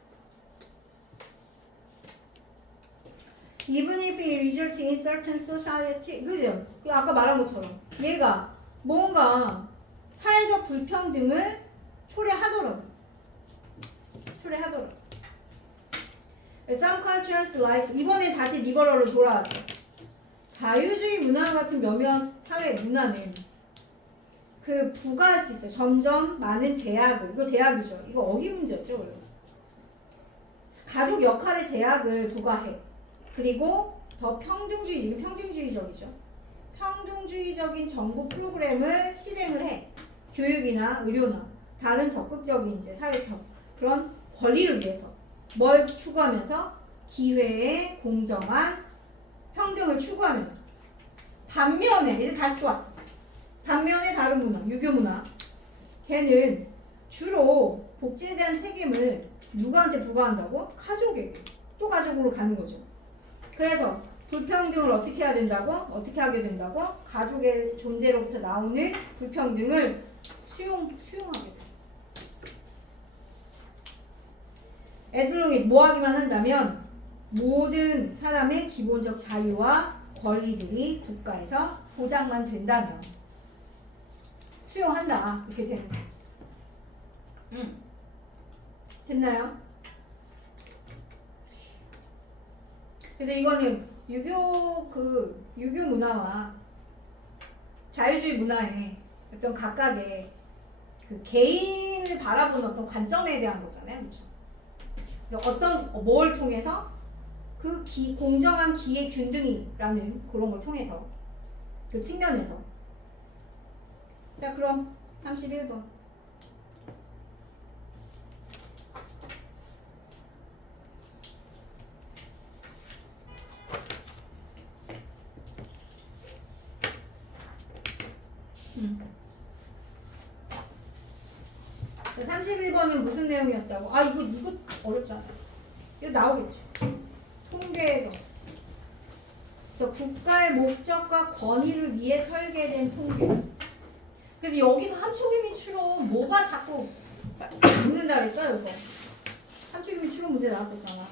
Even if it results in certain society, 그죠? 아까 말한 것처럼 얘가 뭔가 사회적 불평등을 초래하더라도. Some cultures like 이번에 다시 리버럴로 돌아왔죠. 자유주의 문화 같은 몇몇 사회 문화는 그 부과할 수 있어요. 점점 많은 제약을. 이거 제약이죠. 이거 어휘 문제였죠, 원래. 가족 역할의 제약을 부과해. 그리고 더 평등주의적이죠. 평등주의적인 정보 프로그램을 실행을 해. 교육이나 의료나 다른 적극적인 이제 사회적 그런 권리를 위해서 뭘 추구하면서 기회의 공정한 평등을 추구하면서 반면에 이제 다시 또 왔어. 반면에 다른 문화, 유교 문화 걔는 주로 복지에 대한 책임을 누구한테 부과한다고? 가족에게. 또 가족으로 가는 거죠. 그래서 불평등을 어떻게 해야 된다고? 어떻게 하게 된다고? 가족의 존재로부터 나오는 불평등을 수용하게 돼. As long as 뭐 하기만 한다면 모든 사람의 기본적 자유와 권리들이 국가에서 보장만 된다면 수용한다. 이렇게 되는 거지. 됐나요? 그래서 이거는 유교 문화와 자유주의 문화의 어떤 각각의 그 개인을 바라보는 어떤 관점에 대한 거잖아요, 그렇죠? 그래서 뭘 통해서 그 공정한 기회 균등이라는 그런 걸 통해서 그 측면에서. 자, 그럼 31번. 31번은 무슨 내용이었다고? 아 이거 어렵잖아. 이거 나오겠죠. 통계의 정치. 그래서 국가의 목적과 권위를 위해 설계된 통계. 그래서 여기서 함축이민 추론 뭐가 자꾸 묻는다 그랬어요 이거. 함축이민 추론 문제 나왔었잖아.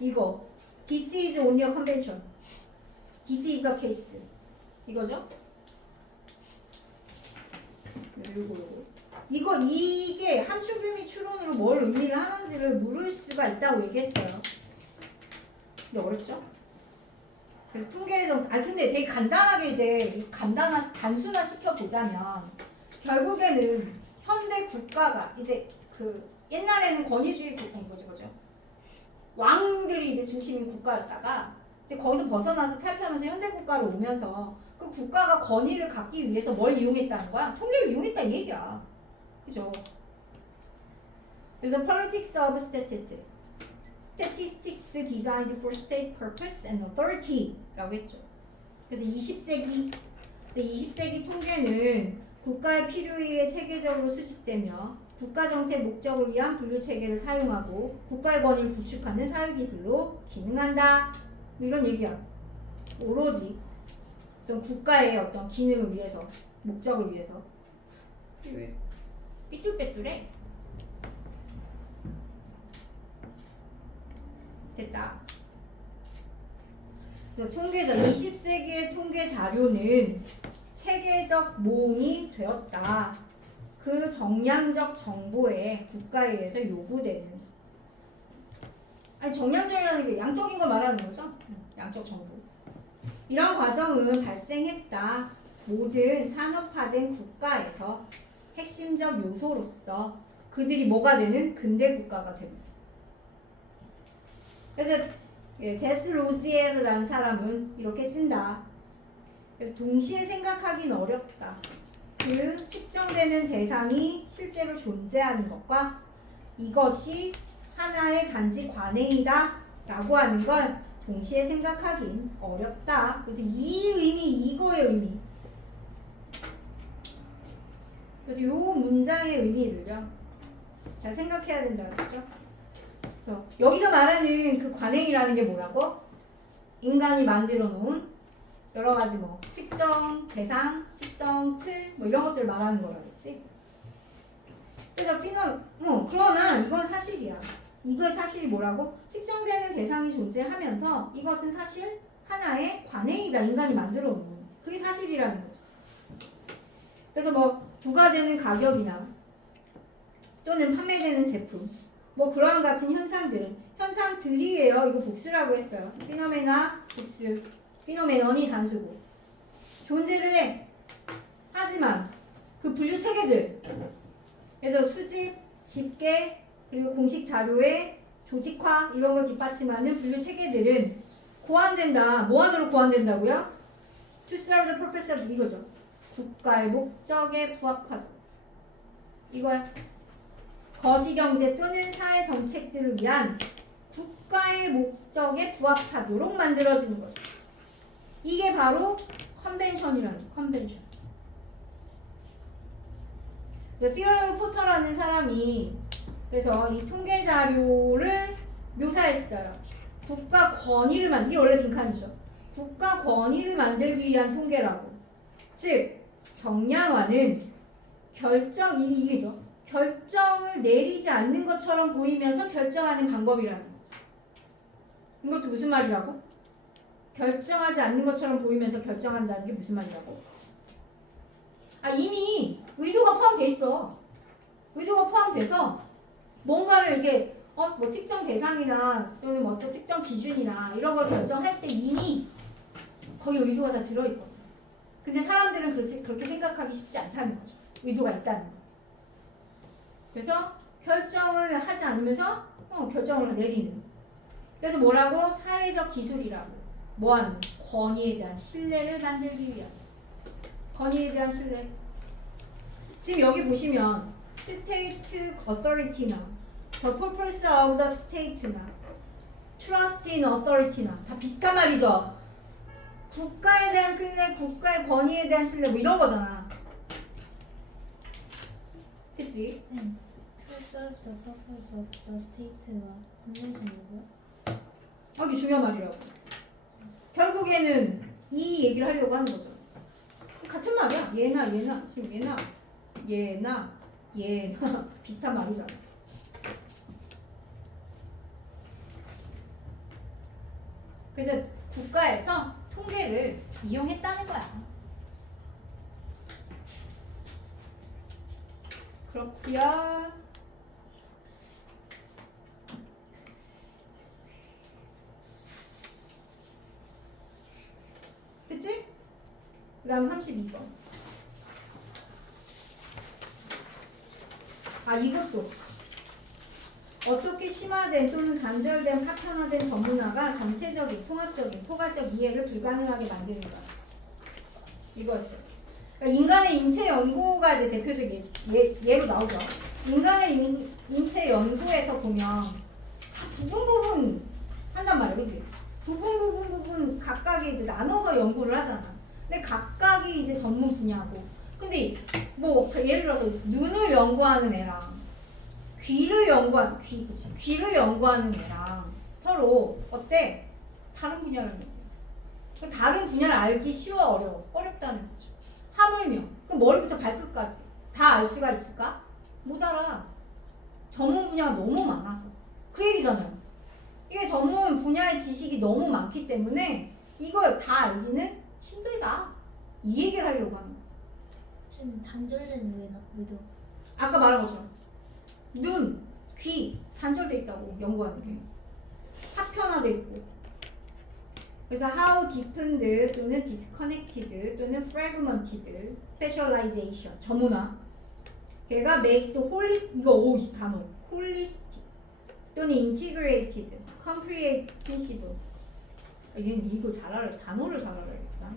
이거 This is only a convention. This is the case. 이거죠? 이게 함축유미 추론으로 뭘 의미를 하는지를 물을 수가 있다고 얘기했어요. 근데 어렵죠? 그래서 통계의 정치. 근데 되게 간단하게 이제 단순화 시켜 보자면 결국에는 현대 국가가 이제 그 옛날에는 권위주의 국가인 거죠. 왕들이 이제 중심인 국가였다가 이제 거기서 벗어나서 탈피하면서 현대 국가로 오면서 그 국가가 권위를 갖기 위해서 뭘 이용했다는 거야? 통계를 이용했다 이 얘기야. 그죠? 그래서 politics of statistics designed for state purpose and authority라고 했죠. 그래서 20세기 통계는 국가의 필요에 의해 체계적으로 수집되며 국가 정책 목적을 위한 분류 체계를 사용하고 국가의 권위를 구축하는 사회 기술로 기능한다. 이런 얘기야. 오로지 어떤 국가의 어떤 기능을 위해서, 목적을 위해서. 왜 삐뚤빼뚤해? 됐다. 그래서 통계적 20세기의 통계 자료는 체계적 모음이 되었다. 그 정량적 정보에 국가에 의해서 요구되는. 정량적이라는 게 양적인 걸 말하는 거죠. 양적 정보. 이런 과정은 발생했다. 모든 산업화된 국가에서 핵심적 요소로서 그들이 뭐가 되는 근대 국가가 됩니다. 그래서 데스로지에르라는 사람은 이렇게 쓴다. 그래서 동시에 생각하기는 어렵다. 그 측정되는 대상이 실제로 존재하는 것과 이것이 하나의 단지 관행이다 라고 하는 걸 동시에 생각하긴 어렵다. 그래서 이 의미, 이거의 의미. 그래서 요 문장의 의미를요 잘 생각해야 된다는 거죠. 그래서 여기서 말하는 그 관행이라는 게 뭐라고? 인간이 만들어 놓은 여러 가지 뭐 측정 대상, 측정 틀 뭐 이런 것들 말하는 거라겠지. 그래서 그러나 이건 사실이야. 이거의 사실이 뭐라고? 측정되는 대상이 존재하면서 이것은 사실 하나의 관행이다. 인간이 만들어 놓은. 그게 사실이라는 거지. 그래서 뭐 부과되는 가격이나 또는 판매되는 제품 뭐 그러한 같은 현상들이에요. 이거 복수라고 했어요. 피노메나 복수. 피노메넌이 단수고 존재를 해. 하지만 그 분류 체계들 그래서 수집, 집계 그리고 공식 자료의 조직화 이런 걸 뒷받침하는 분류 체계들은 고안된다. 뭐하도록 고안된다고요? To serve the purpose of 이거죠. 국가의 목적에 부합하도록. 이거야. 거시경제 또는 사회 정책들을 위한 국가의 목적에 부합하도록 만들어지는 거죠. 이게 바로 컨벤션이라는 컨벤션. 피어럴 포터라는 사람이 그래서 이 통계 자료를 묘사했어요. 국가 권위를 이게 원래 빈칸이죠. 국가 권위를 만들기 위한 통계라고. 즉 정량화는 이게죠. 결정을 내리지 않는 것처럼 보이면서 결정하는 방법이라는 거지. 이것도 무슨 말이라고? 결정하지 않는 것처럼 보이면서 결정한다는 게 무슨 말이라고? 이미 의도가 포함돼 있어. 의도가 포함돼서 뭔가를 이게 뭐 측정 대상이나 또는 뭐 어떤 측정 기준이나 이런 걸 결정할 때 이미 거기 의도가 다 들어있거든. 근데 사람들은 그렇게 생각하기 쉽지 않다는 거죠. 의도가 있다는 거. 그래서 결정을 하지 않으면서 결정을 내리는. 그래서 뭐라고? 사회적 기술이라고. 뭐하는? 권위에 대한 신뢰를 만들기 위한. 권위에 대한 신뢰. 지금 여기 보시면 state authority나 the purpose of the state나 trust in authority나 다 비슷한 말이죠. 국가에 대한 신뢰, 국가의 권위에 대한 신뢰 뭐 이런 거잖아. 그치? 쌤, to serve the purpose of the state가 convention이고요. 이게 중요한 말이라고. 결국에는 이 얘기를 하려고 하는 거죠. 같은 말이야. 얘나 지금 얘나 비슷한 말이잖아. 그래서 국가에서 통계를 이용했다는 거야. 그렇구요. 됐지? 그 다음 32번. 이것도 어떻게 심화된 또는 단절된 파편화된 전문화가 전체적인 통합적인 포괄적 이해를 불가능하게 만드는가. 이거였어요. 그러니까 인간의 인체 연구가 이제 대표적 예로 나오죠. 인간의 인체 연구에서 보면 다 부분 한단 말이야, 그치? 부분 각각이 이제 나눠서 연구를 하잖아. 근데 각각이 이제 전문 분야고. 근데 뭐 예를 들어서 눈을 연구하는 애랑 귀를 연구하는 애랑 서로 어때? 다른 분야라는 거야. 다른 분야를 알기 쉬워, 어렵다는 거죠. 하물며 그럼 머리부터 발끝까지 다 알 수가 있을까? 못 알아. 전문 분야가 너무 많아서. 그 얘기잖아요. 이게 전문 분야의 지식이 너무 많기 때문에 이걸 다 알기는 힘들다. 이 얘기를 하려고 하는 거야. 쌤, 단절된 왜죠? 아까 말한 것처럼 눈, 귀 단절돼 있다고 연구하는 게 파편화돼 있고. 그래서 how deepened 또는 disconnected 또는 fragmented specialization 전문화. 걔가 makes 이거 단어 holistic 또는 integrated, comprehensive. 얘는 이거 잘 알아요. 단어를 잘 알아야겠다.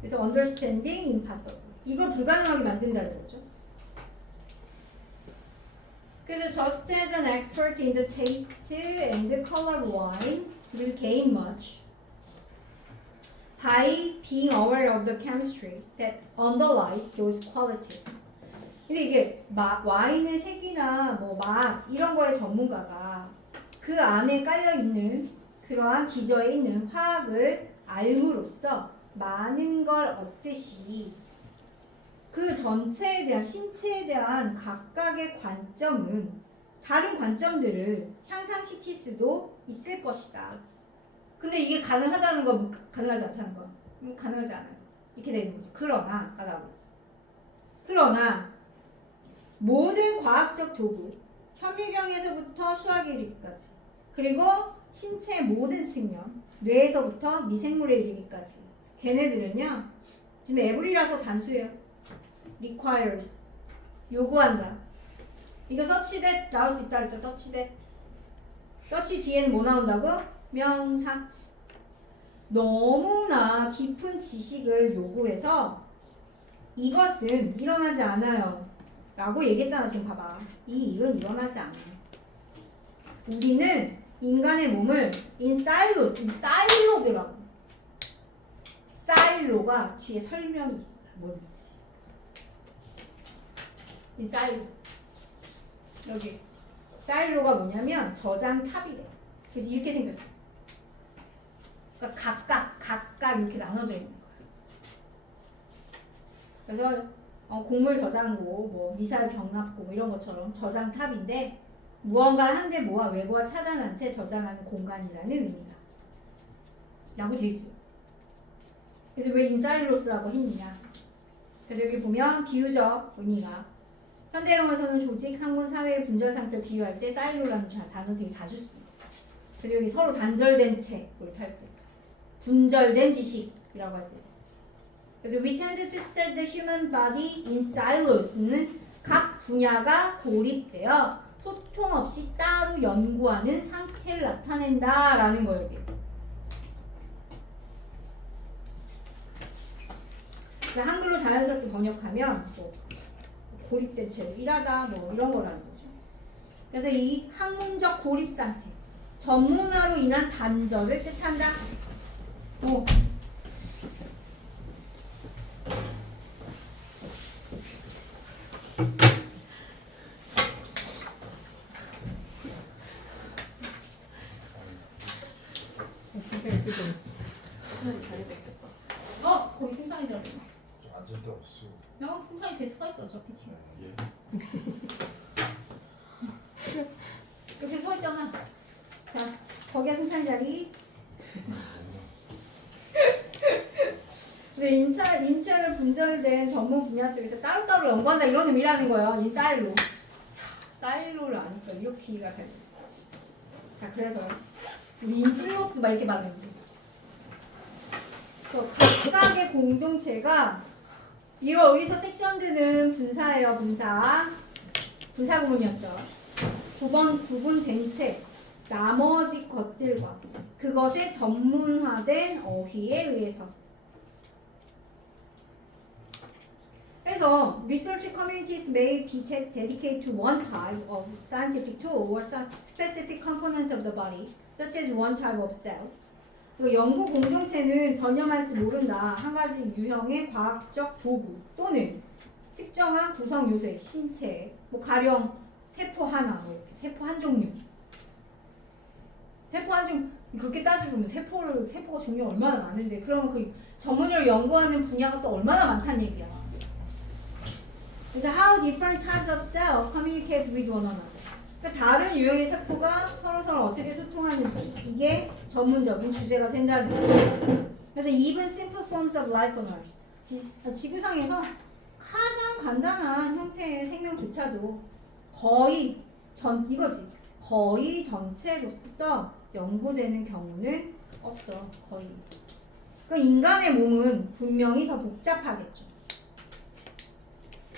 그래서 understanding impossible. 이걸 불가능하게 만든다는 거죠. 그래서 just as an expert in the taste and the color of wine will gain much by being aware of the chemistry that underlies those qualities. 근데 이게 와인의 색이나 뭐 맛 이런 거의 전문가가 그 안에 깔려 있는 그러한 기저에 있는 화학을 알므로써 많은 걸 얻듯이 그 전체에 대한 신체에 대한 각각의 관점은 다른 관점들을 향상시킬 수도 있을 것이다. 근데 이게 가능하다는 건 가능하지 않다는 거야. 가능하지 않아요. 이렇게 되는 거죠. 그러나 모든 과학적 도구, 현미경에서부터 수학에 이르기까지, 그리고 신체의 모든 측면, 뇌에서부터 미생물에 이르기까지, 걔네들은요 지금 에브리라서 단수예요. requires 요구한다. 이거 서치댓 나올 수 있다 그랬죠. 서치 뒤에는 뭐 나온다고? 명사. 너무나 깊은 지식을 요구해서 이것은 일어나지 않아요 라고 얘기했잖아. 지금 봐봐. 이 일은 일어나지 않아. 우리는 인간의 몸을 이 사일로더라고. 사일로가 뒤에 설명이 있어. 뭔지. 이 사일로. 여기. 사일로가 뭐냐면 저장탑이래. 그래서 이렇게 생겼어. 그러니까 각각 이렇게 나눠져 있는 거야. 그래서 곡물 저장고, 뭐 미사일 경납고 뭐 이런 것처럼 저장탑인데 무언가를 한데 모아 외부와 차단한 채 저장하는 공간이라는 의미다. 라고 돼 있어요. 그래서 왜 인사일로스라고 했느냐? 그래서 여기 보면 비유적 의미가 현대 영어에서는 조직, 학문, 사회의 분절 상태를 비유할 때 사일로라는 단어 되게 자주 씁니다. 그래서 여기 서로 단절된 채 이렇게 할 때, 분절된 지식이라고 할 때. 그래서 we tend to study the human body in silos는 각 분야가 고립되어 소통 없이 따로 연구하는 상태를 나타낸다라는 거예요. 여기. 그래서 한글로 자연스럽게 번역하면 뭐 고립된 채로 일하다 뭐 이런 거라는 거죠. 그래서 이 학문적 고립 상태, 전문화로 인한 단절을 뜻한다. 없어. 영어 풍선이 될 수가 있어 어차피. 예. 이렇게 서 있잖아. 자, 거기에 승찬이 자리. 근데 인체를 분절된 전문 분야 속에서 따로따로 연구한다 이런 의미라는 거예요. 이 사일로. 사일로를 아니까 이렇게가 잘 되는 거지. 자, 그래서 우리 인실로스 막 이렇게 말하는데. 또 각각의 공동체가 이거 여기서 섹션드는 분사예요. 분사 구문이었죠. 9번 구분된 채 나머지 것들과 그것의 전문화된 어휘에 의해서. 그래서 research communities may be dedicated to one type of scientific tool or specific component of the body, such as one type of cell. 그 연구 공동체는 전념할지 모른다 한 가지 유형의 과학적 도구 또는 특정한 구성 요소의 신체, 뭐 가령 세포 하나, 뭐 이렇게 세포 한 종류. 세포 한 종류 그렇게 따지고 보면 세포가 종류가 얼마나 많은데 그러면 그 전문적으로 연구하는 분야가 또 얼마나 많다는 얘기야. 그래서 how different types of cells communicate with one another. 그러니까 다른 유형의 세포가 서로 어떻게 소통하는지 이게 전문적인 주제가 된다는 거예요. 그래서 even simple forms of life on Earth. 지구상에서 가장 간단한 형태의 생명조차도 거의 거의 전체로서 연구되는 경우는 없어. 거의. 그러니까 인간의 몸은 분명히 더 복잡하겠죠.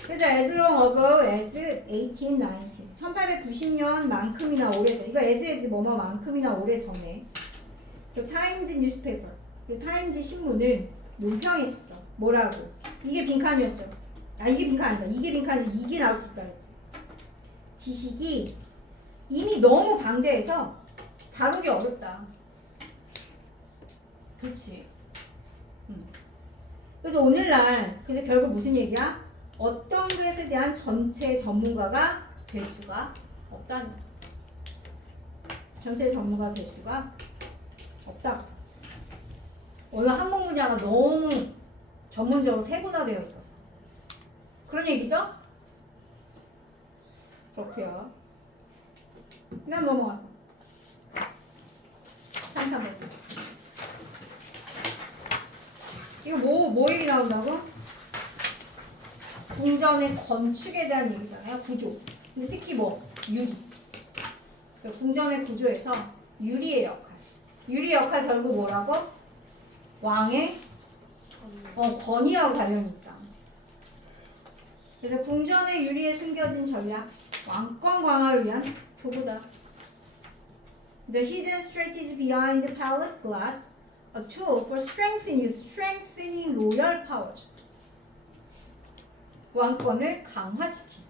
그래서 as long ago as 1890 1890년만큼이나 오래전 이거 as 뭐뭐만큼이나 오래전에 그 타임즈 뉴스페이퍼 그 타임즈 신문은 논평했어. 뭐라고? 이게 빈칸이었죠. 이게 빈칸 아니다. 이게 빈칸이 이게 나올 수 있다 그랬지. 지식이 이미 너무 방대해서 다루기 어렵다. 그렇지. 그래서 오늘날 그래서 결국 무슨 얘기야? 어떤 것에 대한 전체 전문가가 될 수가 없다는 거야. 전체 전문가가 될 수가 없다. 어느 항목 분야가 너무 전문적으로 세분화되어 있어서 그런 얘기죠? 그렇고요. 그다음 넘어가서 3번. 이거 뭐 얘기 나온다고? 궁전의 건축에 대한 얘기잖아요. 구조. 근데 특히 뭐 유리. 궁전의 구조에서 유리의 역할. 유리의 역할 결국 뭐라고? 왕의 권위하고 관련이 있다. 그래서 궁전의 유리에 숨겨진 전략, 왕권 강화를 위한 도구다. The hidden strategy behind the palace glass, a tool for strengthening royal powers. 왕권을 강화시키.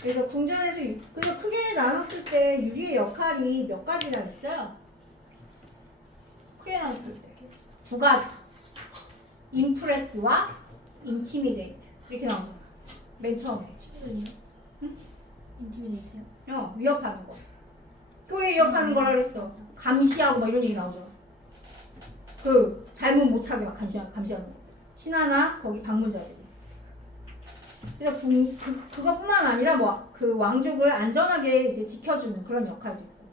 그래서 궁전에서 그래서 크게 나눴을 때 유리의 역할이 몇 가지나 있어요. 크게 나눴을 때 두 가지. 임프레스와 인티미데이트 이렇게 나오죠. 맨 처음에. 응? 인티미데이트요? 위협하는 거. 그 왜 위협하는 거라 그랬어? 감시하고 막 이런 얘기 나오죠. 그 잘못 못하게 막 감시하는 거. 신하나 거기 방문자들이. 그래서 그것뿐만 아니라 뭐 그 왕족을 안전하게 이제 지켜주는 그런 역할도 있고.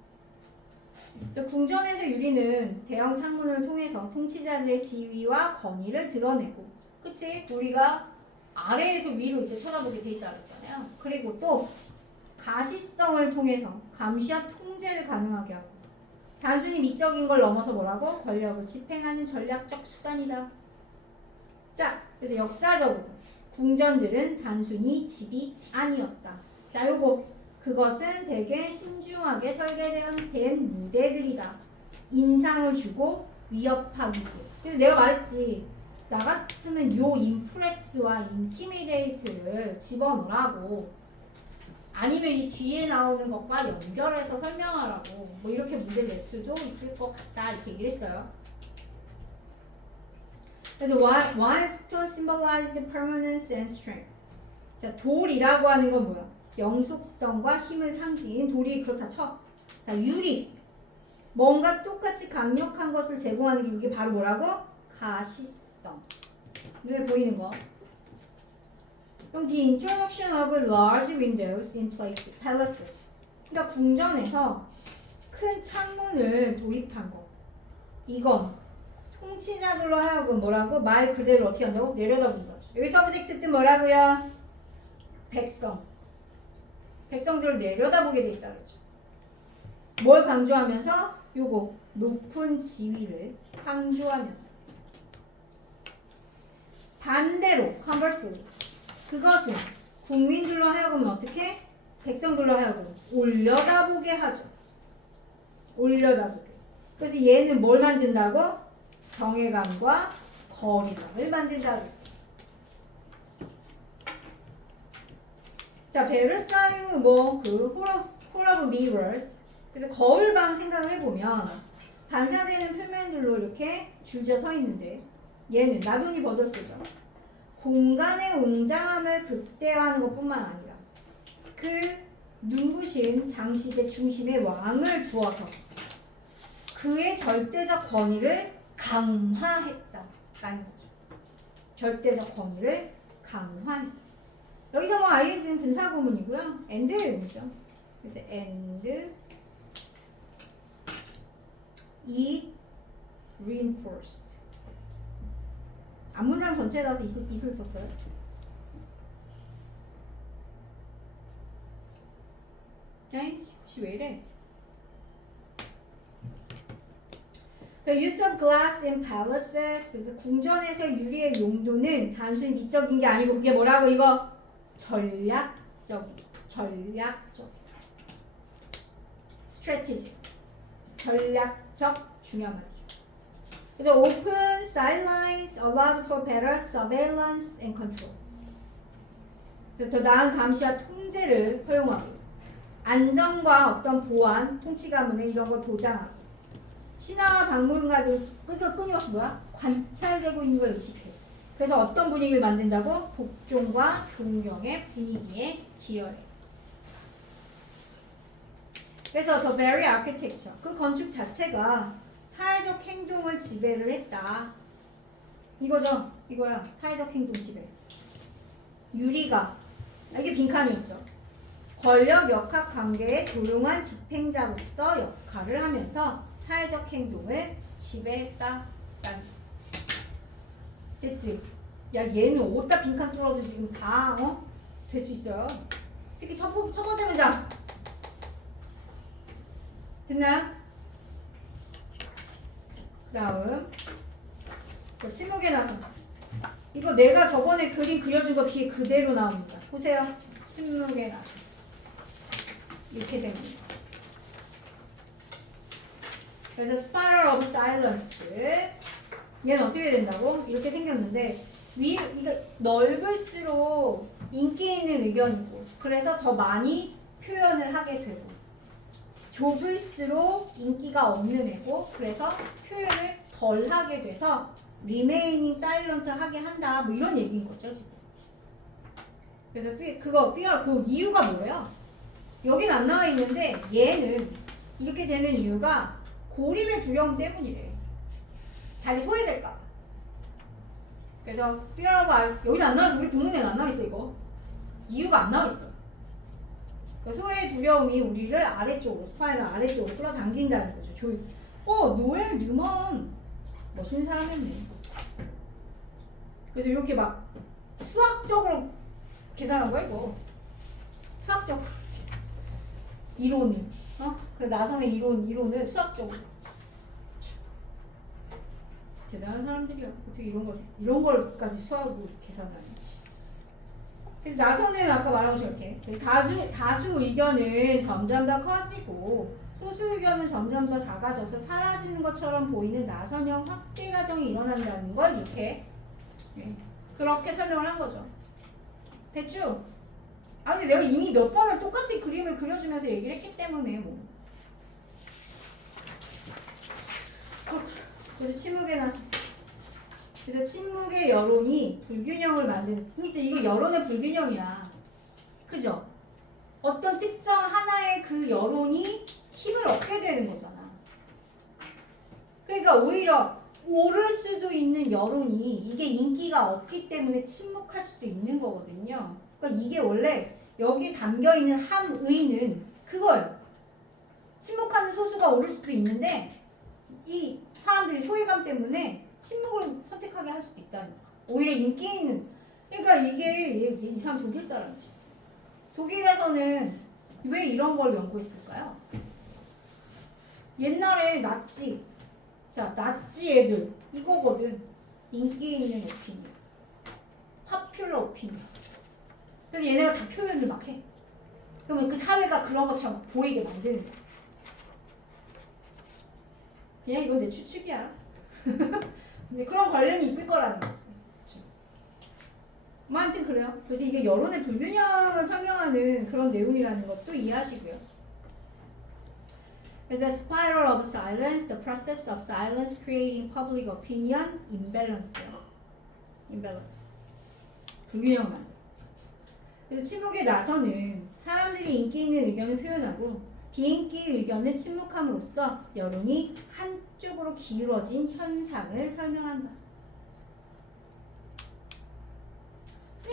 그래서 궁전에서 유리는 대형 창문을 통해서 통치자들의 지위와 권위를 드러내고, 그치? 우리가 아래에서 위로 이제 쳐다보게 돼 있다고 했잖아요. 그리고 또 가시성을 통해서 감시와 통제를 가능하게 하고, 단순히 미적인 걸 넘어서 뭐라고? 권력을 집행하는 전략적 수단이다. 자, 그래서 역사적으로 궁전들은 단순히 집이 아니었다. 자, 요거 그것은 되게 신중하게 설계된 무대들이다. 인상을 주고 위협하기. 그래서 내가 말했지. 나 같으면 요 임프레스와 인티미데이트를 집어넣으라고. 아니면 이 뒤에 나오는 것과 연결해서 설명하라고. 뭐 이렇게 문제 낼 수도 있을 것 같다. 이렇게 얘기를 했어요. 그래서 one stone symbolized permanence and strength. 자, 돌이라고 하는 건 뭐야? 영속성과 힘을 상징인 돌이 그렇다 쳐. 자, 유리. 뭔가 똑같이 강력한 것을 제공하는 게 그게 바로 뭐라고? 가시성. 눈에 보이는 거. 그럼 the introduction of large windows in palaces. 그러니까 궁전에서 큰 창문을 도입한 거. 이건 통치자들로 하여금 뭐라고? 말 그대로 어떻게 한다고? 내려다본다. 여기 서브젝트 뜻 뭐라고요? 백성. 백성들을 내려다보게 돼 있다 그랬죠. 뭘 강조하면서? 요거 높은 지위를 강조하면서. 반대로 conversely 그것은 국민들로 하여금은 어떻게? 백성들로 하여금 올려다보게 하죠. 올려다보게. 그래서 얘는 뭘 만든다고? 경외감과 거리감을 만든다고 했어. 자, 베르사유 그 홀 오브 미러스. 그래서 거울방 생각을 해보면 반사되는 표면들로 이렇게 줄지어 서 있는데 얘는 나돈이 버더스죠. 공간의 웅장함을 극대화하는 것뿐만 아니라 그 눈부신 장식의 중심에 왕을 두어서 그의 절대적 권위를 강화했다라는 거죠. 절대적 권위를 강화했어. 여기서 뭐 ing는 분사구문이고요. and용이죠. 그래서 and it reinforced. 앞문장 전체에 따라서 it을 썼어요. 에이, 혹시 왜 이래? The use of glass in palaces. 그래서 궁전에서 유리의 용도는 단순히 미적인 게 아니고 그게 뭐라고 이거? 전략적. strategic. 전략적 중요한 말이죠. 그래서 open sidelines allowed for better surveillance and control. 그래서 더 나은 감시와 통제를 허용하고 안정과 어떤 보안, 통치 가문은 이런 걸 보장하고 신화와 박물관들 끊임없이 관찰되고 있는 걸 의식해. 그래서 어떤 분위기를 만든다고? 복종과 존경의 분위기에 기여해. 그래서 the very architecture, 그 건축 자체가 사회적 행동을 지배를 했다. 이거죠. 이거야. 사회적 행동 지배. 유리가 이게 빈칸이었죠. 권력 역학 관계의 조용한 집행자로서 역할을 하면서 사회적 행동을 지배했다. 됐지? 야 얘는 어디다 빈칸 뚫어도 지금 다 될 수 있어요. 특히 첫 번째 문장 됐나요? 그 다음 침묵의 나선. 이거 내가 저번에 그림 그려준 거 뒤에 그대로 나옵니다. 보세요. 침묵의 나선 이렇게 됩니다. 그래서 spiral of silence. 얘는 어떻게 된다고? 이렇게 생겼는데 이거 넓을수록 인기 있는 의견이고 그래서 더 많이 표현을 하게 되고 좁을수록 인기가 없는 애고 그래서 표현을 덜 하게 돼서 remaining silent 하게 한다. 뭐 이런 얘기인 거죠 지금. 그래서 그 이유가 뭐예요? 여긴 안 나와 있는데 얘는 이렇게 되는 이유가 고립의 두려움 때문이래. 자기 소외될까. 그래서 여기는 안 나와 있어. 우리 본문에는 안 나와 있어 이거. 이유가 안 나와 있어. 소외의 두려움이 우리를 아래쪽으로 스파이럴 아래쪽으로 끌어당긴다는 거죠. 노엘 뉴먼 멋있는 사람이네. 그래서 이렇게 막 수학적으로 계산한 거야 이거. 수학적으로 이론을 그래서 나선의 이론을 수학적으로. 대단한 사람들이야. 어떻게 이런 걸까지 수학으로 계산하는지. 그래서 나선은 아까 말한 것처럼 이렇게 다수 의견은 점점 더 커지고 소수 의견은 점점 더 작아져서 사라지는 것처럼 보이는 나선형 확대 과정이 일어난다는 걸 이렇게 그렇게 설명을 한 거죠. 됐죠? 근데 내가 이미 몇 번을 똑같이 그림을 그려주면서 얘기를 했기 때문에 뭐. 그래서 침묵의 나선. 그래서 침묵의 여론이 불균형을 만드는. 진짜 이거 여론의 불균형이야. 그죠? 어떤 특정 하나의 그 여론이 힘을 얻게 되는 거잖아. 그러니까 오히려 오를 수도 있는 여론이 이게 인기가 없기 때문에 침묵할 수도 있는 거거든요. 그러니까 이게 원래 여기 담겨 있는 함의는 그거예요. 침묵하는 소수가 오를 수도 있는데 이 사람들이 소외감 때문에 침묵을 선택하게 할 수도 있다는 거야. 오히려 인기 있는. 그러니까 이게 이 사람 독일 사람이지. 독일에서는 왜 이런 걸 연구했을까요? 옛날에 나치, 자 나치 애들 이거거든. 인기 있는 오피니언, 파퓰러 오피니언. 그래서 얘네가 다 표현을 막 해. 그러면 그 사회가 그런 것처럼 보이게 만드는 거야. 그냥 이건 내 추측이야. 근데 그런 관련이 있을 거라는 거지. 그렇죠? 뭐 아무튼 그래요. 그래서 이게 여론의 불균형을 설명하는 그런 내용이라는 것도 이해하시고요. The spiral of silence, the process of silence creating public opinion imbalance요. imbalance. 불균형을 만들어. 그래서 침묵에 나서는 사람들이 인기 있는 의견을 표현하고 비인기 의견을 침묵함으로써 여론이 한쪽으로 기울어진 현상을 설명한다.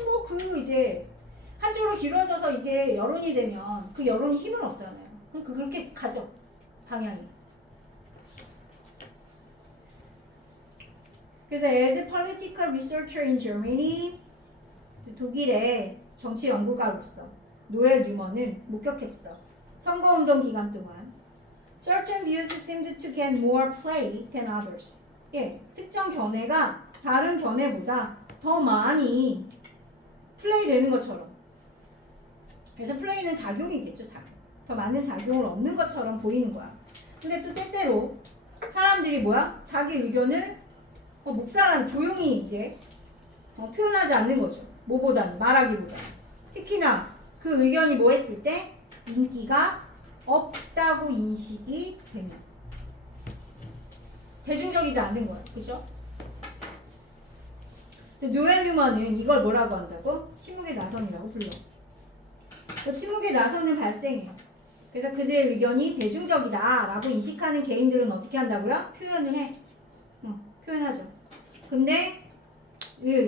뭐 이제 한쪽으로 기울어져서 이게 여론이 되면 그 여론이 힘을 얻잖아요. 그렇게 가죠. 방향이. 그래서 as political researcher in Germany, 독일의 정치 연구가로서 노엘 뉴먼은 목격했어. 선거운동 기간 동안 certain views seemed to get more play than others. 예, 특정 견해가 다른 견해보다 더 많이 플레이 되는 것처럼. 그래서 플레이는 작용이겠죠. 더 많은 작용을 얻는 것처럼 보이는 거야. 근데 또 때때로 사람들이 뭐야? 자기 의견을 묵살한 조용히 이제 표현하지 않는 거죠. 뭐보다는 말하기보다. 특히나 그 의견이 뭐 했을 때 인기가 없다고 인식이 되면 대중적이지 않는 거야. 그죠? 그래서 노엘 뉴먼은 이걸 뭐라고 한다고? 침묵의 나선이라고 불러. 그 침묵의 나선은 발생해. 그래서 그들의 의견이 대중적이다 라고 인식하는 개인들은 어떻게 한다고요? 표현을 해. 표현하죠. 근데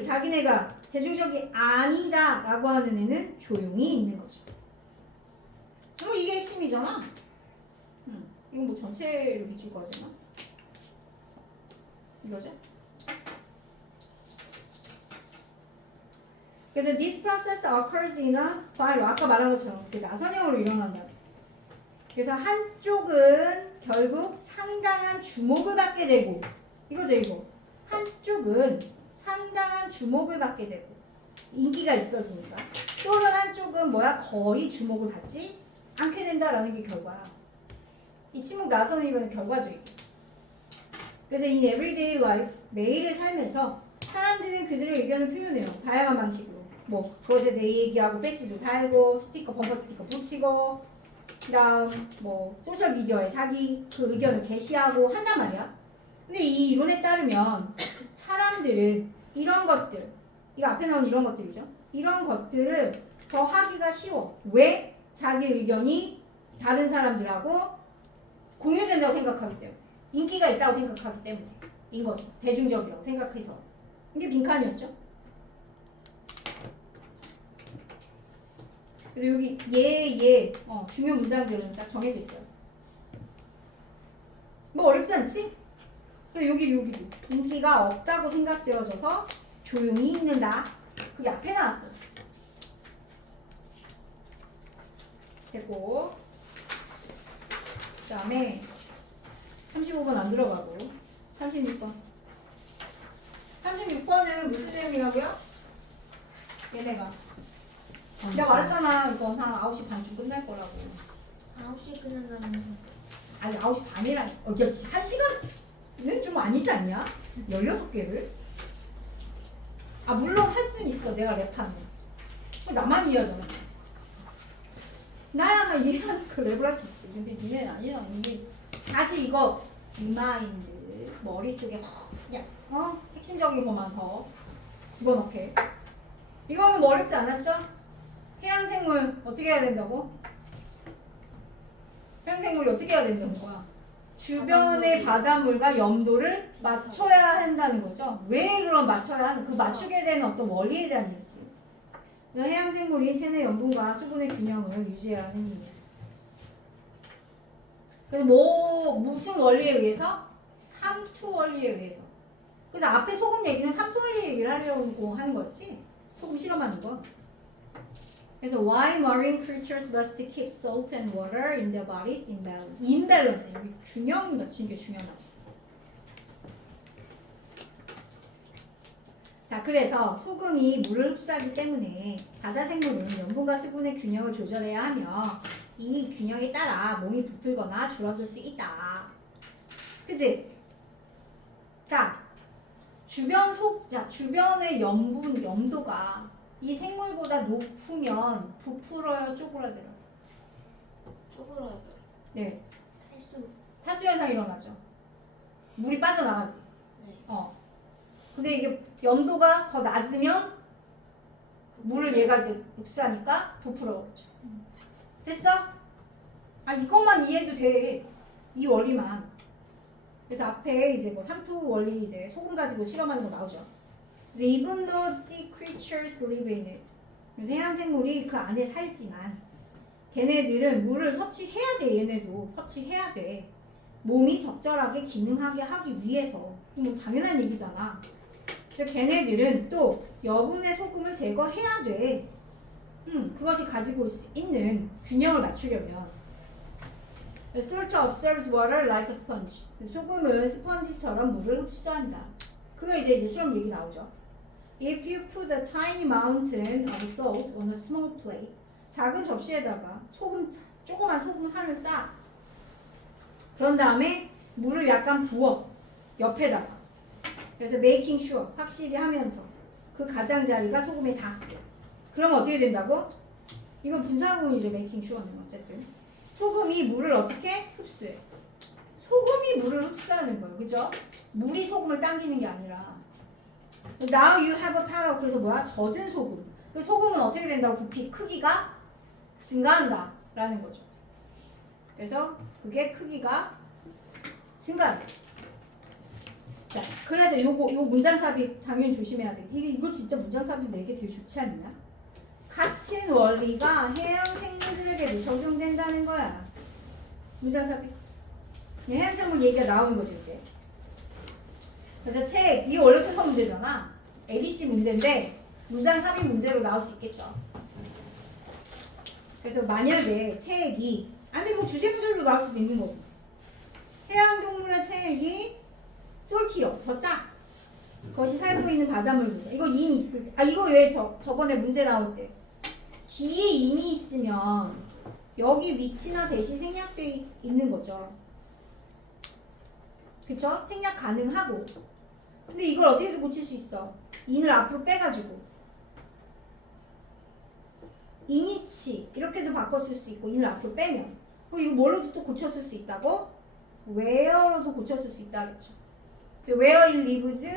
자기네가 대중적이 아니다 라고 하는 애는 조용히 있는 거죠. 뭐 이게 핵심이잖아. 이거 뭐 전체를 비추고 해야 되나? 이거죠? 그래서 this process occurs in a spiral. 아까 말한 것처럼 나선형으로 일어난다. 그래서 한쪽은 결국 상당한 주목을 받게 되고 이거죠 이거. 한쪽은 상당한 주목을 받게 되고 인기가 있어지니까 또는 한쪽은 뭐야 거의 주목을 받지 않게 된다라는 게 결과야. 이 침묵 나선을 이루는 결과죠 이게. 그래서 in everyday life 매일의 삶에서 사람들은 그들의 의견을 표현해요. 다양한 방식으로. 뭐 그것에 대해 얘기하고 배지도 달고 스티커 범퍼 스티커 붙이고 그다음 뭐 소셜 미디어에 자기 그 의견을 게시하고 한단 말이야. 근데 이 이론에 따르면 사람들은 이런 것들, 이거 앞에 나온 이런 것들이죠. 이런 것들을 더 하기가 쉬워. 왜? 자기 의견이 다른 사람들하고 공유된다고 생각하기 때문에. 인기가 있다고 생각하기 때문에. 인 거죠. 대중적이라고 생각해서. 이게 빈칸이었죠. 그래서 여기 중요 문장들은 딱 정해져 있어요. 뭐 어렵지 않지? 여기도 인기가 없다고 생각되어져서 조용히 있는다. 그게 앞에 나왔어요. 됐고 그 다음에 35번 안 들어가고 36번 36번은 무슨 내용이라고요? 얘네가 내가 말했잖아 이건 한 9시 반쯤 끝날 거라고. 9시 끝난다는 거. 아니 9시 반이라니. 야 1시간은 좀 아니지 않냐? 16개를? 아 물론 할 수는 있어. 내가 랩하는 거. 나만 이해하잖아. 나야 이해하는 그 랩을 할 수 있지. 근데 니네는 아니잖아. 이게 다시 이거 리마인드 머릿속에 그냥 핵심적인 것만 더 집어넣게. 이거는 뭐 어렵지 않았죠? 해양생물 어떻게 해야 된다고? 해양생물이 어떻게 해야 된다는 거야? 주변의 바닷물과 염도를 맞춰야 한다는 거죠. 왜 그럼 맞춰야 하는? 그 맞추게 되는 어떤 원리에 대한 얘기지. 해양생물이 체내 염분과 수분의 균형을 유지해야 하는 힘이에요. 그래서 무슨 원리에 의해서? 삼투 원리에 의해서. 그래서 앞에 소금 얘기는 삼투 원리 얘기를 하려고 하는 거였지. 소금 실험하는 거. 그래서 why marine creatures must keep salt and water in their bodies in balance. imbalance. 여기 균형 맞추는 게 중요하다. 자, 그래서 소금이 물을 흡수하기 때문에 바다 생물은 염분과 수분의 균형을 조절해야 하며 이 균형에 따라 몸이 부풀거나 줄어들 수 있다. 그치? 자, 주변의 염도가 이 생물보다 높으면 부풀어요, 쪼그라들어요? 쪼그라들. 네. 탈수. 탈수 현상이 일어나죠. 물이 빠져나가지. 네. 근데 이게 염도가 더 낮으면 물을 얘가 이제 흡수하니까 부풀어버리죠. 됐어? 이것만 이해해도 돼. 이 원리만. 그래서 앞에 이제 뭐 삼투 원리 이제 소금 가지고 실험하는 거 나오죠. 그래서 even though sea creatures live in it. 그래서 해양생물이 그 안에 살지만 걔네들은 물을 섭취해야 돼. 얘네도 섭취해야 돼. 몸이 적절하게 기능하게 하기 위해서. 뭐 당연한 얘기잖아. 그래서 걔네들은 또 여분의 소금을 제거해야 돼. 그것이 가지고 올 수 있는 균형을 맞추려면. Salt absorbs water like a sponge. 소금은 스펀지처럼 물을 흡수한다. 그거 이제 실험 얘기 나오죠. If you put a tiny mountain of salt on a small plate. 작은 접시에다가 조그만 소금 산을 쌓아. 그런 다음에 물을 약간 부어. 옆에다가. 그래서 making sure. 확실히 하면서. 그 가장자리가 소금에 닿아. 그러면 어떻게 된다고? 이건 분사구문이죠. making sure는 어쨌든. 소금이 물을 어떻게 흡수해? 소금이 물을 흡수하는 거예요. 그죠? 물이 소금을 당기는 게 아니라. Now you have a powder. 그래서 뭐야? 젖은 소금. 그 소금은 어떻게 된다고? 부피 크기가 증가한다 라는 거죠. 그래서 그게 크기가 증가한다. 자, 그래서 요 문장 삽입 당연히 조심해야 돼. 이거 진짜 문장 삽입 내게 되게 좋지 않냐? 같은 원리가 해양 생물들에게도 적용된다는 거야. 문장 삽입. 해양 생물 얘기가 나오는 거죠, 이제. 그래서 이게 원래 순서 문제잖아. ABC 문제인데 문장 삽입 문제로 나올 수 있겠죠. 그래서 만약에 체액이 아니 뭐 주제 문제로 나올 수도 있는 거고. 해양 동물의 체액이 솔티어 더 짜. 그것이 살고 있는 바닷물보다. 이거 인이 있을 때. 이거 왜 저번에 문제 나올 때 뒤에 인이 있으면 여기 위치나 대시 생략돼 있는 거죠. 그쵸? 생략 가능하고. 근데 이걸 어떻게든 고칠 수 있어. 인을 앞으로 빼가지고 인이치 이렇게도 바꿨을 수 있고 인을 앞으로 빼면. 그리고 이거 뭘로도 또 고쳤을 수 있다고? where로도 고쳤을 수 있다 그랬죠. where it lives,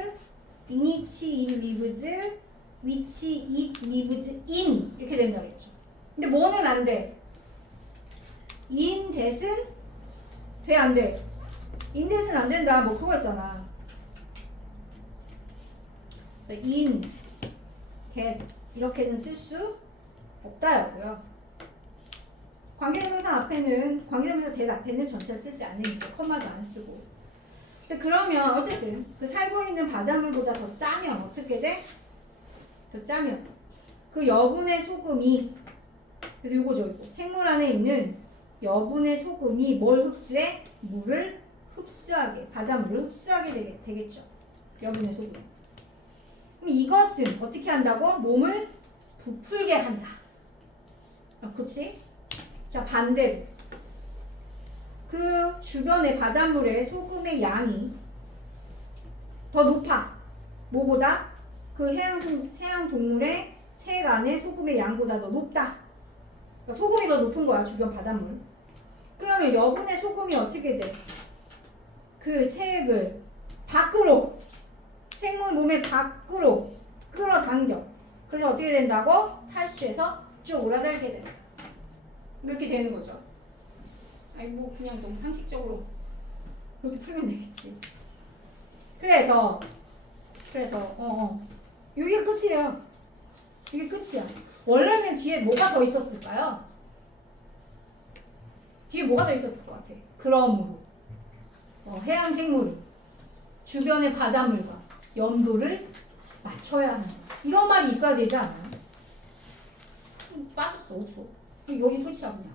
인이치 it lives, 위치 it lives in 이렇게 된다 그랬죠. 근데 뭐는 안 돼? in that은 돼 안 돼? in that은 안 된다. 뭐 그거 있잖아. in that 이렇게는 쓸 수 없다라고요. 관계대명사 관계대명사 that 앞에는 전치사 쓰지 않으니까 컴마도 안 쓰고. 그러면 어쨌든 그 살고 있는 바닷물보다 더 짜면 어떻게 돼? 더 짜면 그 여분의 소금이 그래서 요거죠. 이거. 생물 안에 있는 여분의 소금이 뭘 흡수해? 물을 흡수하게 바닷물을 흡수하게 되겠죠. 여분의 소금. 그럼 이것은 어떻게 한다고? 몸을 부풀게 한다. 그렇지? 자 반대로 그 주변의 바닷물의 소금의 양이 더 높아. 뭐보다? 그 해양 동물의 체액 안에 소금의 양보다 더 높다. 그러니까 소금이 더 높은 거야 주변 바닷물. 그러면 여분의 소금이 어떻게 돼? 그 체액을 밖으로 생물 몸의 밖으로 끌어당겨. 그래서 어떻게 된다고? 탈수해서 쭉 오라들게 돼. 이렇게 되는 거죠. 뭐 그냥 너무 상식적으로 그렇게 풀면 되겠지. 그래서 이게 끝이에요. 이게 끝이야. 원래는 뒤에 뭐가 더 있었을까요? 뒤에 뭐가 더 있었을 것 같아? 그러므로 해양 생물이 주변의 바닷물과 염도를 맞춰야 한다. 이런 말이 있어야 되지 않아요? 빠졌어, 없어. 여기 끝이야 그냥.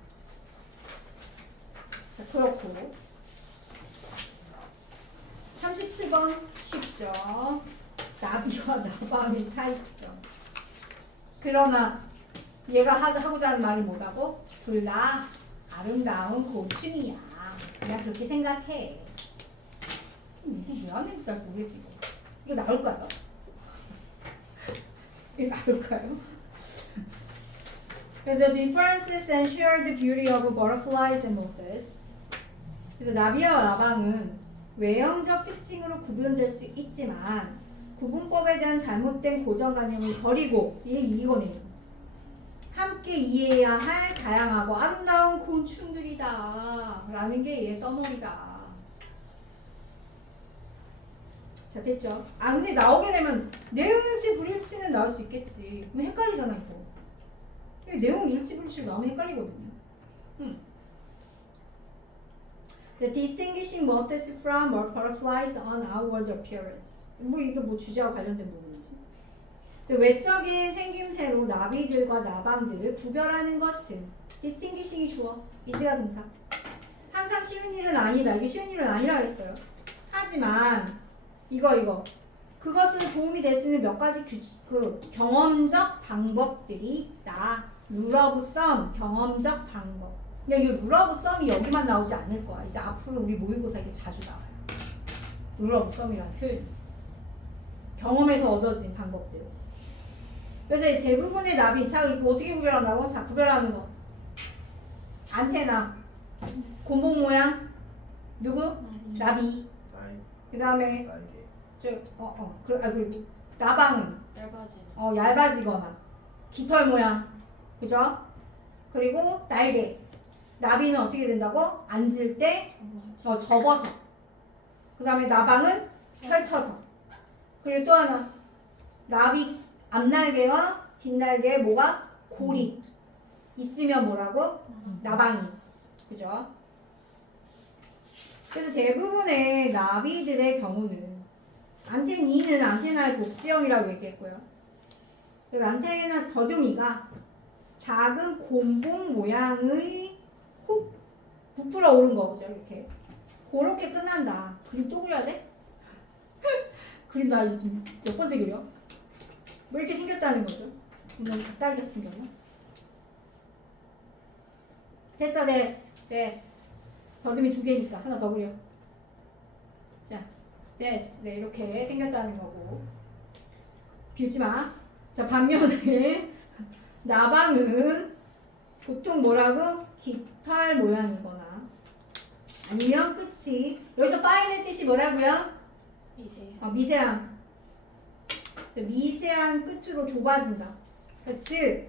자, 그렇고 37번 쉽죠. 나비와 나방의 차이점. 그러나 얘가 하고자 하는 말이 뭐라고? 둘 다 아름다운 곤충이야. 그냥 그렇게 생각해. 이게 왜 안 되는지 잘 모르겠어. 이거 나올까요? 이거 나올까요? 그래서 differences and share the beauty of butterflies and moths. 그래서 나비와 나방은 외형적 특징으로 구분될 수 있지만 구분법에 대한 잘못된 고정관념을 버리고 이거네. 함께 이해해야 할 다양하고 아름다운 곤충들이다 라는 게 얘 써머리다. 자 됐죠? 아 근데 나오게 되면 내용일치 불일치는 나올 수 있겠지. 그럼 헷갈리잖아 이거. 내용 일치 불일치 나오면 헷갈리거든요. The distinguishing moths from butterflies on outward appearance. 이게 주제와 관련된 부분이지. 외적인 생김새로 나비들과 나방들을 구별하는 것은 distinguishing이 주어, is가 동사. 항상 쉬운 일은 아니다. 이게 쉬운 일은 아니라 했어요. 하지만 그것은 도움이 될 수 있는 몇 가지 경험적 방법들이 있다. rule of thumb, 경험적 방법. 이 rule of thumb이 여기만 나오지 않을 거야. 이제 앞으로 우리 모의고사 이게 자주 나와요. rule of thumb이라는 표현. 경험에서 얻어진 방법들. 그래서 대부분의 나비, 자 이거 어떻게 구별한다고? 자 구별하는 거. 안테나, 곤봉 모양, 누구? 나비. 그 다음에 그리고 나방은 얇아지거나 깃털 모양, 그죠? 그리고 날개. 나비는 어떻게 된다고? 앉을 때 접어서. 그 다음에 나방은 펼쳐서. 그리고 또 하나 나비 앞날개와 뒷날개에 뭐가? 골이 있으면 뭐라고? 나방이. 그죠? 그래서 대부분의 나비들의 경우는 안테니는 안테나의 복수형이라고 얘기했고요. 그리고 안테나 더듬이가 작은 곤봉 모양의 훅 부풀어 오른 거 그죠? 이렇게 그렇게 끝난다. 그림 또 그려야 돼? 그림 나 지금 몇 번째 그려? 뭐 이렇게 생겼다는 거죠? 너무 닭다리같이 생겼나? 됐어. 더듬이 2개니까 하나 더 그려. 자, 됐어. 네, 이렇게 생겼다는 거고. 비웃지 마. 자, 반면에 나방은 보통 뭐라고? 깃털 모양이거나 아니면 끝이 여기서 파인의 뜻이 뭐라고요? 미세한. 미세한 끝으로 좁아진다. 즉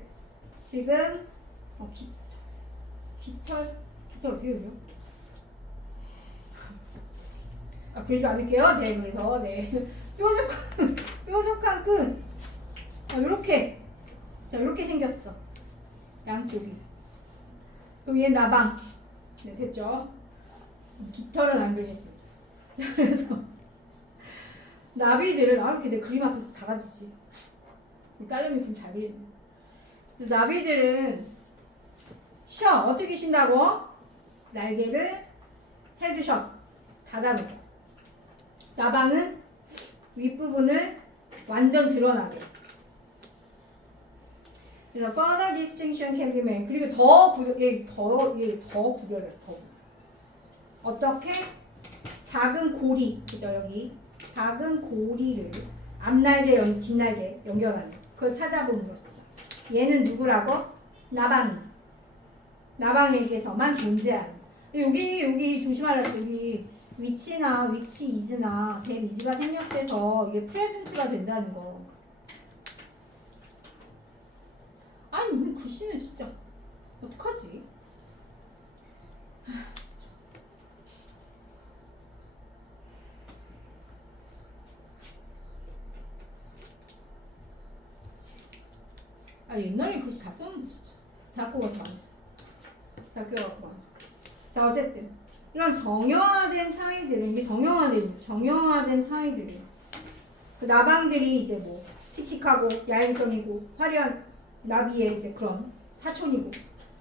지금 깃털 어떻게 그려? 그러지 않을게요. 네, 그래서 뾰족한 끝. 이렇게. 자, 이렇게 생겼어. 양쪽이. 그럼 얘 나방. 네, 됐죠? 깃털은 안 그리겠습니다. 자, 그래서 나비들은 근데 그림 앞에서 작아지지. 다른 느낌 잘 그리네. 그래서 나비들은 어떻게 쉰다고? 날개를 헤드샷 닫아놓고. 나방은 윗부분을 완전 드러나게. 그래서 further distinction can be made. 그리고 더 구별해. 더. 어떻게? 작은 고리, 그죠? 여기 작은 고리를 앞날개, 뒷날개 연결하는 그걸 찾아봄으로써 얘는 누구라고? 나방에게서만 존재하는. 여기 조심하라. 여기 위치 이즈나 될 이즈가 생략돼서 이게 프레젠트가 된다는 거. 아니 우리 글씨는 진짜 어떡하지? 아 옛날에 글씨 다 썼는데 진짜 대학교 가서 안 했어. 대학교 가서 안 했어. 자 어쨌든 이런 정형화된 차이들은 이게 정형화된 차이들이에요. 그 나방들이 이제 뭐 칙칙하고 야행성이고 화려한 나비의 이제 그런 사촌이고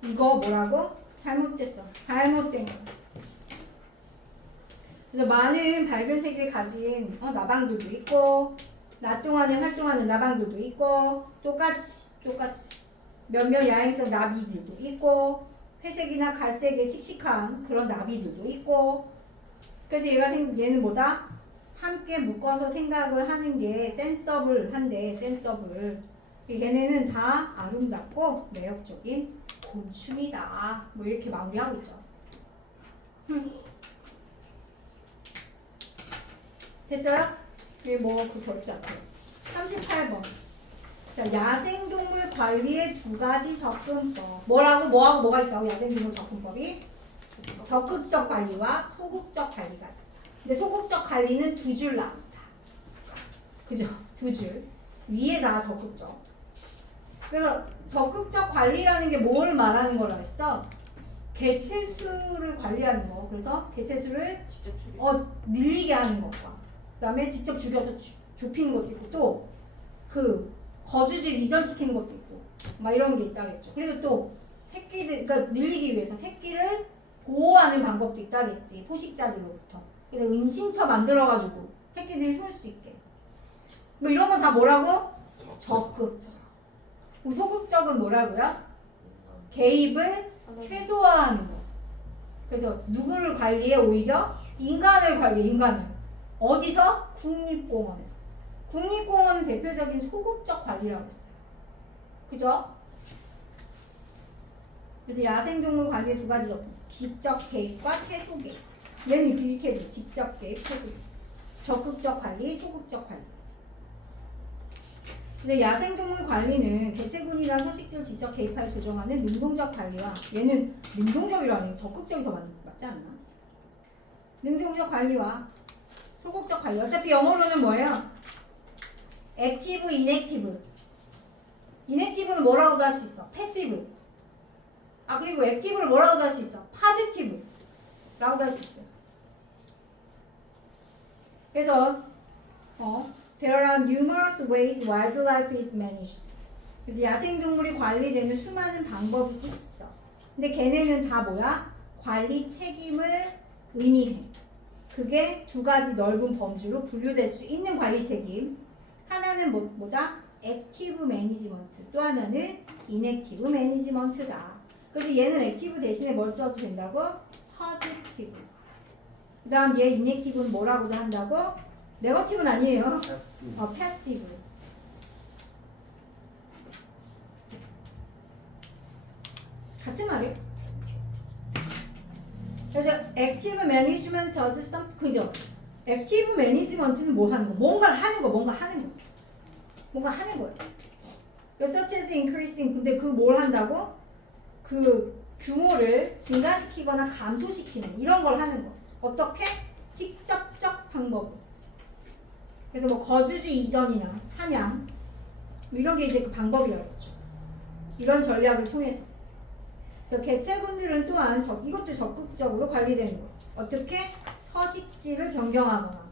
이거 뭐라고? 잘못됐어. 잘못된 거야. 그래서 많은 밝은 색을 가진 나방들도 있고 낮 동안에 활동하는 나방들도 있고 똑같이 몇몇 야행성 나비들도 있고 회색이나 갈색의 칙칙한 그런 나비들도 있고 그래서 얘는 뭐다? 함께 묶어서 생각을 하는 게 센서블한데 센서블 걔네는 다 아름답고 매력적인 곤충이다 뭐 이렇게 마무리하고 있죠. 됐어요? 이게 뭐그 어렵지 않고요. 38번. 자, 야생동물 관리의 두 가지 접근법. 뭐가 있다고? 야생동물 접근법이? 적극적 관리와 소극적 관리가 있다. 근데 소극적 관리는 두 줄 나옵니다. 그죠? 두 줄. 위에다 적극적. 그래서 적극적 관리라는 게 뭘 말하는 거라 했어? 개체수를 관리하는 거. 그래서 개체수를 늘리게 하는 것과 그다음에 직접 죽여서 좁히는 것도 있고 또 그 거주지를 이전시키는 것도 있고 막 이런 게 있다 그랬죠. 그리고 또 새끼들 그러니까 늘리기 위해서 새끼를 보호하는 방법도 있다 그랬지. 포식자들로부터. 그래서 은신처 만들어가지고 새끼들이 키울 수 있게. 뭐 이런 거 다 뭐라고? 적극적. 그럼 소극적은 뭐라고요? 개입을 최소화하는 거. 그래서 누구를 관리해? 오히려 인간을 관리해. 인간을. 어디서? 국립공원에서. 국립공원은 대표적인 소극적 관리라고 했어요. 그죠? 그래서 야생동물 관리의 두 가지 접근. 직접 개입과 최소 개입. 얘는 이렇게 돼. 직접 개입, 최소 개입. 적극적 관리, 소극적 관리. 근데 야생동물 관리는 개체군이나 서식지를 직접 개입하여 조정하는 능동적 관리와 얘는 능동적이라니 적극적이 더 맞지 않나? 능동적 관리와 소극적 관리. 어차피 영어로는 뭐예요? 액티브, 이넥티브. 이넥티브는 뭐라고도 할 수 있어? 패시브. 그리고 액티브를 뭐라고도 할 수 있어? 파지티브. 라고도 할 수 있어요. 그래서 there are numerous ways wildlife is managed. 그래서 야생동물이 관리되는 수많은 방법이 있어. 근데 걔네는 다 뭐야? 관리 책임을 의미해. 그게 두 가지 넓은 범주로 분류될 수 있는 관리 책임. 하나는 뭐다? 액티브 매니지먼트. 또 하나는 인액티브 매니지먼트다. 그래서 얘는 액티브 대신에 뭘 써도 된다고? 포지티브. 그 다음 얘 인액티브는 뭐라고도 한다고? 네거티브는 아니에요. 패시브. 같은 말이에요. 그래서 액티브 매니지먼트 does some 그죠? 액티브 매니지먼트는 뭐 하는 거? 뭔가 하는 거예요. 그래서 such as increasing 근데 그 뭘 한다고? 그 규모를 증가시키거나 감소시키는 이런 걸 하는 거. 어떻게? 직접적 방법으로. 그래서 뭐 거주지 이전이나 사냥 뭐 이런 게 이제 그 방법이라고 했죠. 이런 전략을 통해서. 그래서 개체군들은 또한 이것도 적극적으로 관리되는 거지. 어떻게? 서식지를 변경하거나.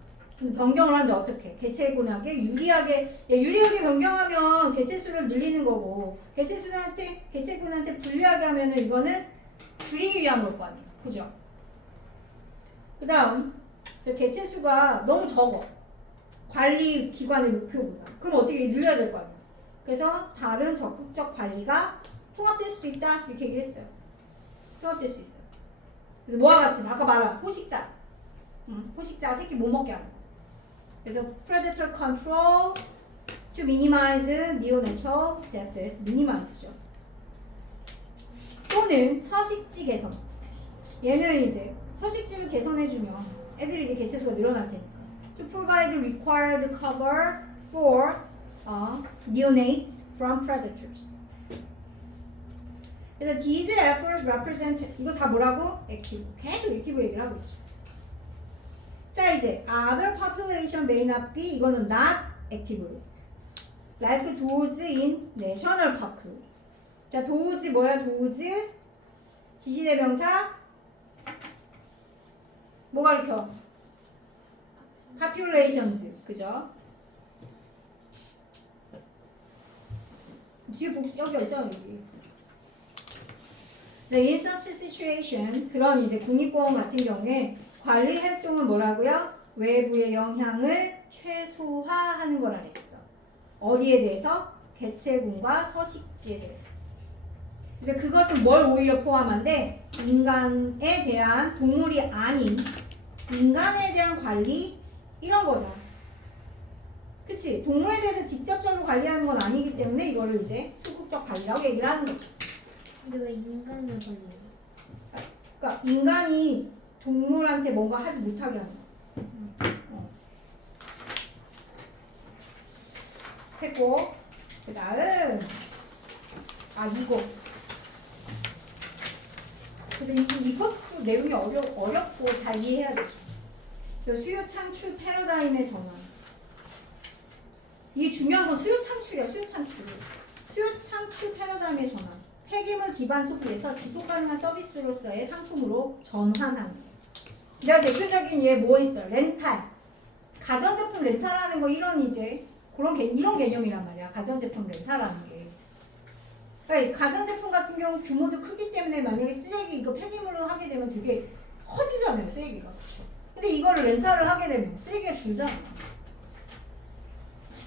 변경을 하는데 어떻게? 개체군에게 유리하게 변경하면 개체수를 늘리는 거고 개체군한테 불리하게 하면은 이거는 줄이기 위한 걸 거 아니에요. 그죠? 그 다음 개체수가 너무 적어. 관리 기관의 목표보다. 그럼 어떻게 늘려야 될 거 아니에요. 그래서 다른 적극적 관리가 통합될 수도 있다. 이렇게 얘기를 했어요. 통합될 수 있어요. 그래서 뭐와 같은 아까 말한 포식자. 포식자 새끼 못 먹게 하는 거. 그래서 predator control to minimize neonatal deaths. minimize죠. 또는 서식지 개선. 얘는 이제 서식지를 개선해주면 애들이 이제 개체수가 늘어날 테니까. To provide required cover for neonates from predators. 그래서 these efforts represent 이거 다 뭐라고? 액티브. 계속 액티브 얘기를 하고 있죠. 자 이제 other population may not be 이거는 not active. like those in national park. 자, those 뭐야? those 지시대명사 뭐 가르쳐? populations, 그죠? 뒤에 복수 여기 있잖아 여기. in such situation 그런 이제 국립공원 같은 경우에 관리 활동은 뭐라고요? 외부의 영향을 최소화하는 거라 그랬어. 어디에 대해서? 개체군과 서식지에 대해서. 그래서 그것은 뭘 오히려 포함한데 인간에 대한 동물이 아닌 인간에 대한 관리 이런 거다. 그치? 동물에 대해서 직접적으로 관리하는 건 아니기 때문에 이거를 이제 소극적 관리라고 얘기를 하는 거죠. 근데 왜 인간을 걸려요? 그러니까 인간이 동물한테 뭔가 하지 못하게 하는 거야. 했고 그 다음 이거 그래서 이것도 내용이 어렵고 잘 이해해야 되죠. 수요 창출 패러다임의 전환. 이게 중요한 건 수요 창출이야. 수요 창출 패러다임의 전환. 폐기물 기반 소비에서 지속 가능한 서비스로서의 상품으로 전환하는 거. 내가 대표적인 예 뭐 있어요? 렌탈. 가전제품 렌탈하는 거 이런 이제 이런 개념이란 말이야. 가전제품 렌탈하는 게. 그러니까 가전제품 같은 경우 규모도 크기 때문에 만약에 쓰레기 이거 폐기물로 하게 되면 되게 커지잖아요. 쓰레기가. 그렇죠? 근데 이거를 렌탈을 하게 되면 쓰레기가 줄잖아.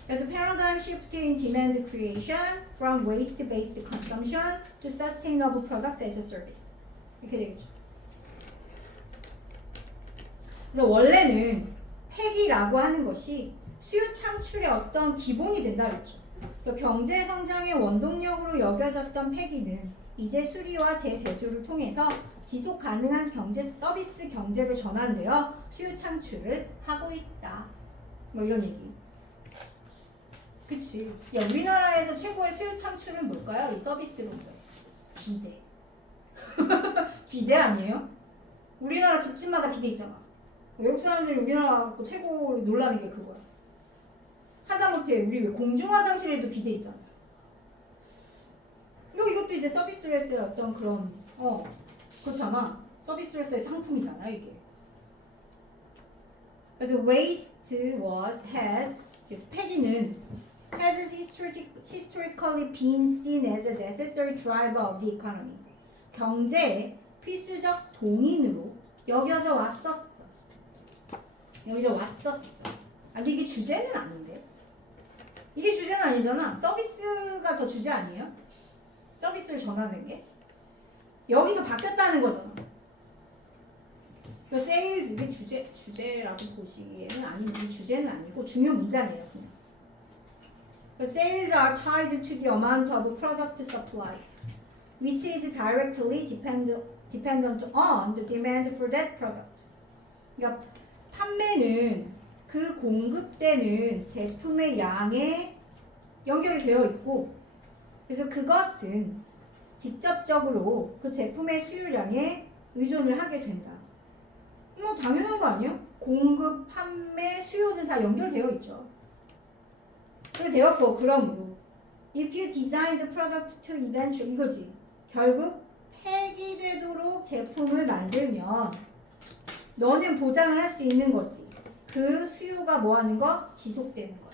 그래서 paradigm shift in demand creation from waste-based consumption to sustainable products as a service. 이렇게 되겠죠. 그래서 원래는 폐기라고 하는 것이 수요 창출의 어떤 기본이 된다 그랬죠. 그래서 경제 성장의 원동력으로 여겨졌던 폐기는 이제 수리와 재세수를 통해서 지속 가능한 경제 서비스 경제로 전환되어 수요 창출을 하고 있다. 뭐 이런 얘기. 그치. 야, 우리나라에서 최고의 수요 창출은 뭘까요? 이 서비스로서. 비대. 비대 아니에요? 우리나라 집집마다 비대 있잖아. 외국 사람들이 우리나라 갖고 최고로 놀라는 게 그거야. 하다못해 우리 공중 화장실에도 비대 있잖아. 이것도 이제 서비스로서의 어떤 그런 그렇잖아. 서비스로서의 상품이잖아 이게. 그래서 waste has 폐기는 has historically been seen as a necessary driver of the economy. 경제의 필수적 동인으로 여겨져 왔었어. 근데 이게 주제는 아닌데. 이게 주제는 아니잖아. 서비스가 더 주제 아니에요? 서비스를 전하는 게 여기서 바뀌었다는 거잖아. 그 세일즈 이게 주제라고 보시기에는 아니지. 주제는 아니고 중요 문장이에요. 그냥. Sales are tied to the amount of product supply, which is directly dependent on the demand for that product. 그러니까 판매는 그 공급되는 제품의 양에 연결이 되어 있고, 그래서 그것은 직접적으로 그 제품의 수요량에 의존을 하게 된다. 뭐 당연한 거 아니에요? 공급, 판매, 수요는 다 연결되어 있죠. therefore, 그러므로 if you design the product to eventually 이거지. 결국 폐기되도록 제품을 만들면 너는 보장을 할 수 있는 거지. 그 수요가 뭐 하는 거? 지속되는 거야.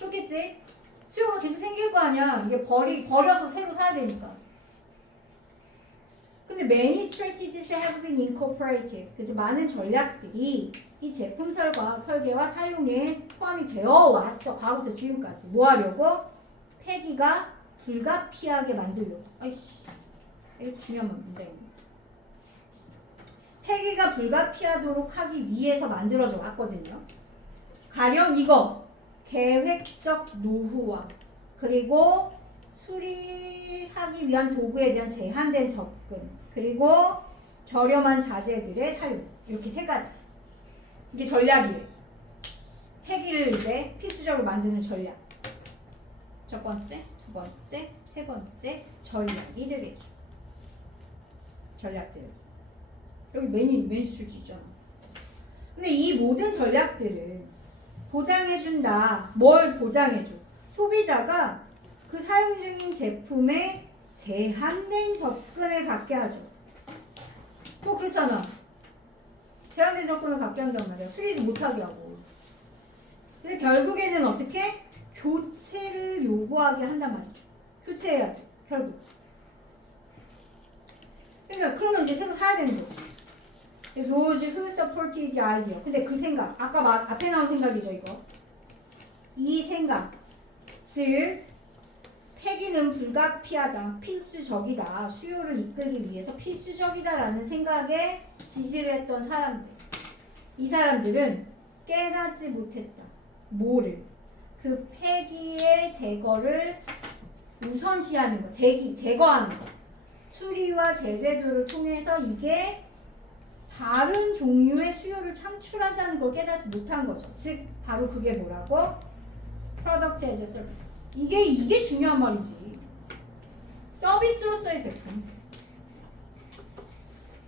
그렇겠지? 수요가 계속 생길 거 아니야. 이게 버려서 새로 사야 되니까. 근데 many strategies have been incorporated. 그래서 많은 전략들이 이 제품 설계와 사용에 포함이 되어 왔어. 과거부터 지금까지. 뭐 하려고? 폐기가 불가피하게 만들려고. 아이씨. 이게 중요한 문제입니다. 폐기가 불가피하도록 하기 위해서 만들어져 왔거든요. 가령 이거 계획적 노후화 그리고 수리하기 위한 도구에 대한 제한된 접근 그리고 저렴한 자재들의 사용 이렇게 세 가지. 이게 전략이에요. 폐기를 이제 필수적으로 만드는 전략. 첫 번째, 두 번째, 세 번째 전략이 되겠죠. 전략들. 여기 메뉴 줄지 있잖아. 근데 이 모든 전략들은 보장해준다. 뭘 보장해줘? 소비자가 그 사용 중인 제품에 제한된 접근을 갖게 하죠. 또 그렇잖아. 제한된 접근을 갖게 한단 말이야. 수리도 못하게 하고. 근데 결국에는 어떻게? 교체를 요구하게 한단 말이야. 교체해야 돼. 결국. 그러니까 그러면 이제 새로 사야 되는 거지. Those who supported the idea. 근데 그 생각, 아까 앞에 나온 생각이죠, 이거. 이 생각, 즉 폐기는 불가피하다, 필수적이다, 수요를 이끌기 위해서 필수적이다라는 생각에 지지를 했던 사람들. 이 사람들은 깨닫지 못했다. 뭐를? 그 폐기의 제거를 우선시하는 거, 제거하는 거. 수리와 제재도를 통해서 이게 다른 종류의 수요를 창출한다는 걸 깨닫지 못한 거죠. 즉 바로 그게 뭐라고? Product as a Service. 이게 중요한 말이지. 서비스로서의 제품.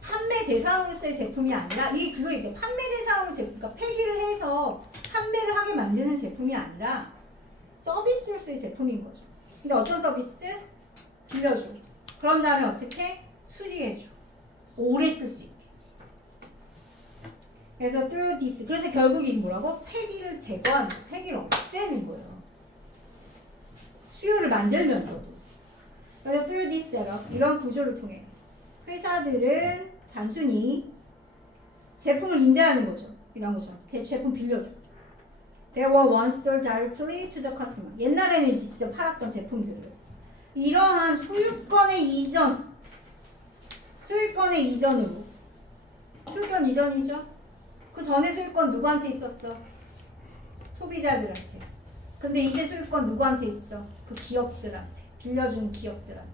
판매 대상으로서의 제품이 아니라 이게 그거 이게 판매 대상으로 제품, 그러니까 폐기를 해서 판매를 하게 만드는 제품이 아니라 서비스로서의 제품인 거죠. 근데 어떤 서비스? 빌려줘. 그런 다음에 어떻게? 수리해줘. 오래 쓸 수 있게. 그래서 through this. 그래서 결국 이 뭐라고? 폐기를 제거하는, 폐기를 없애는 거예요. 수요를 만들면서도. 그래서 through this setup, 이런 구조를 통해 회사들은 단순히 제품을 임대하는 거죠. 이런 거죠. 제품 빌려줘. They were once sold directly to the customer. 옛날에는 진짜 팔았던 제품들을 이러한 소유권의 이전으로. 소유권 이전이죠. 그 전에 소유권 누구한테 있었어? 소비자들한테. 근데 이제 소유권 누구한테 있어? 그 기업들한테. 빌려준 기업들한테.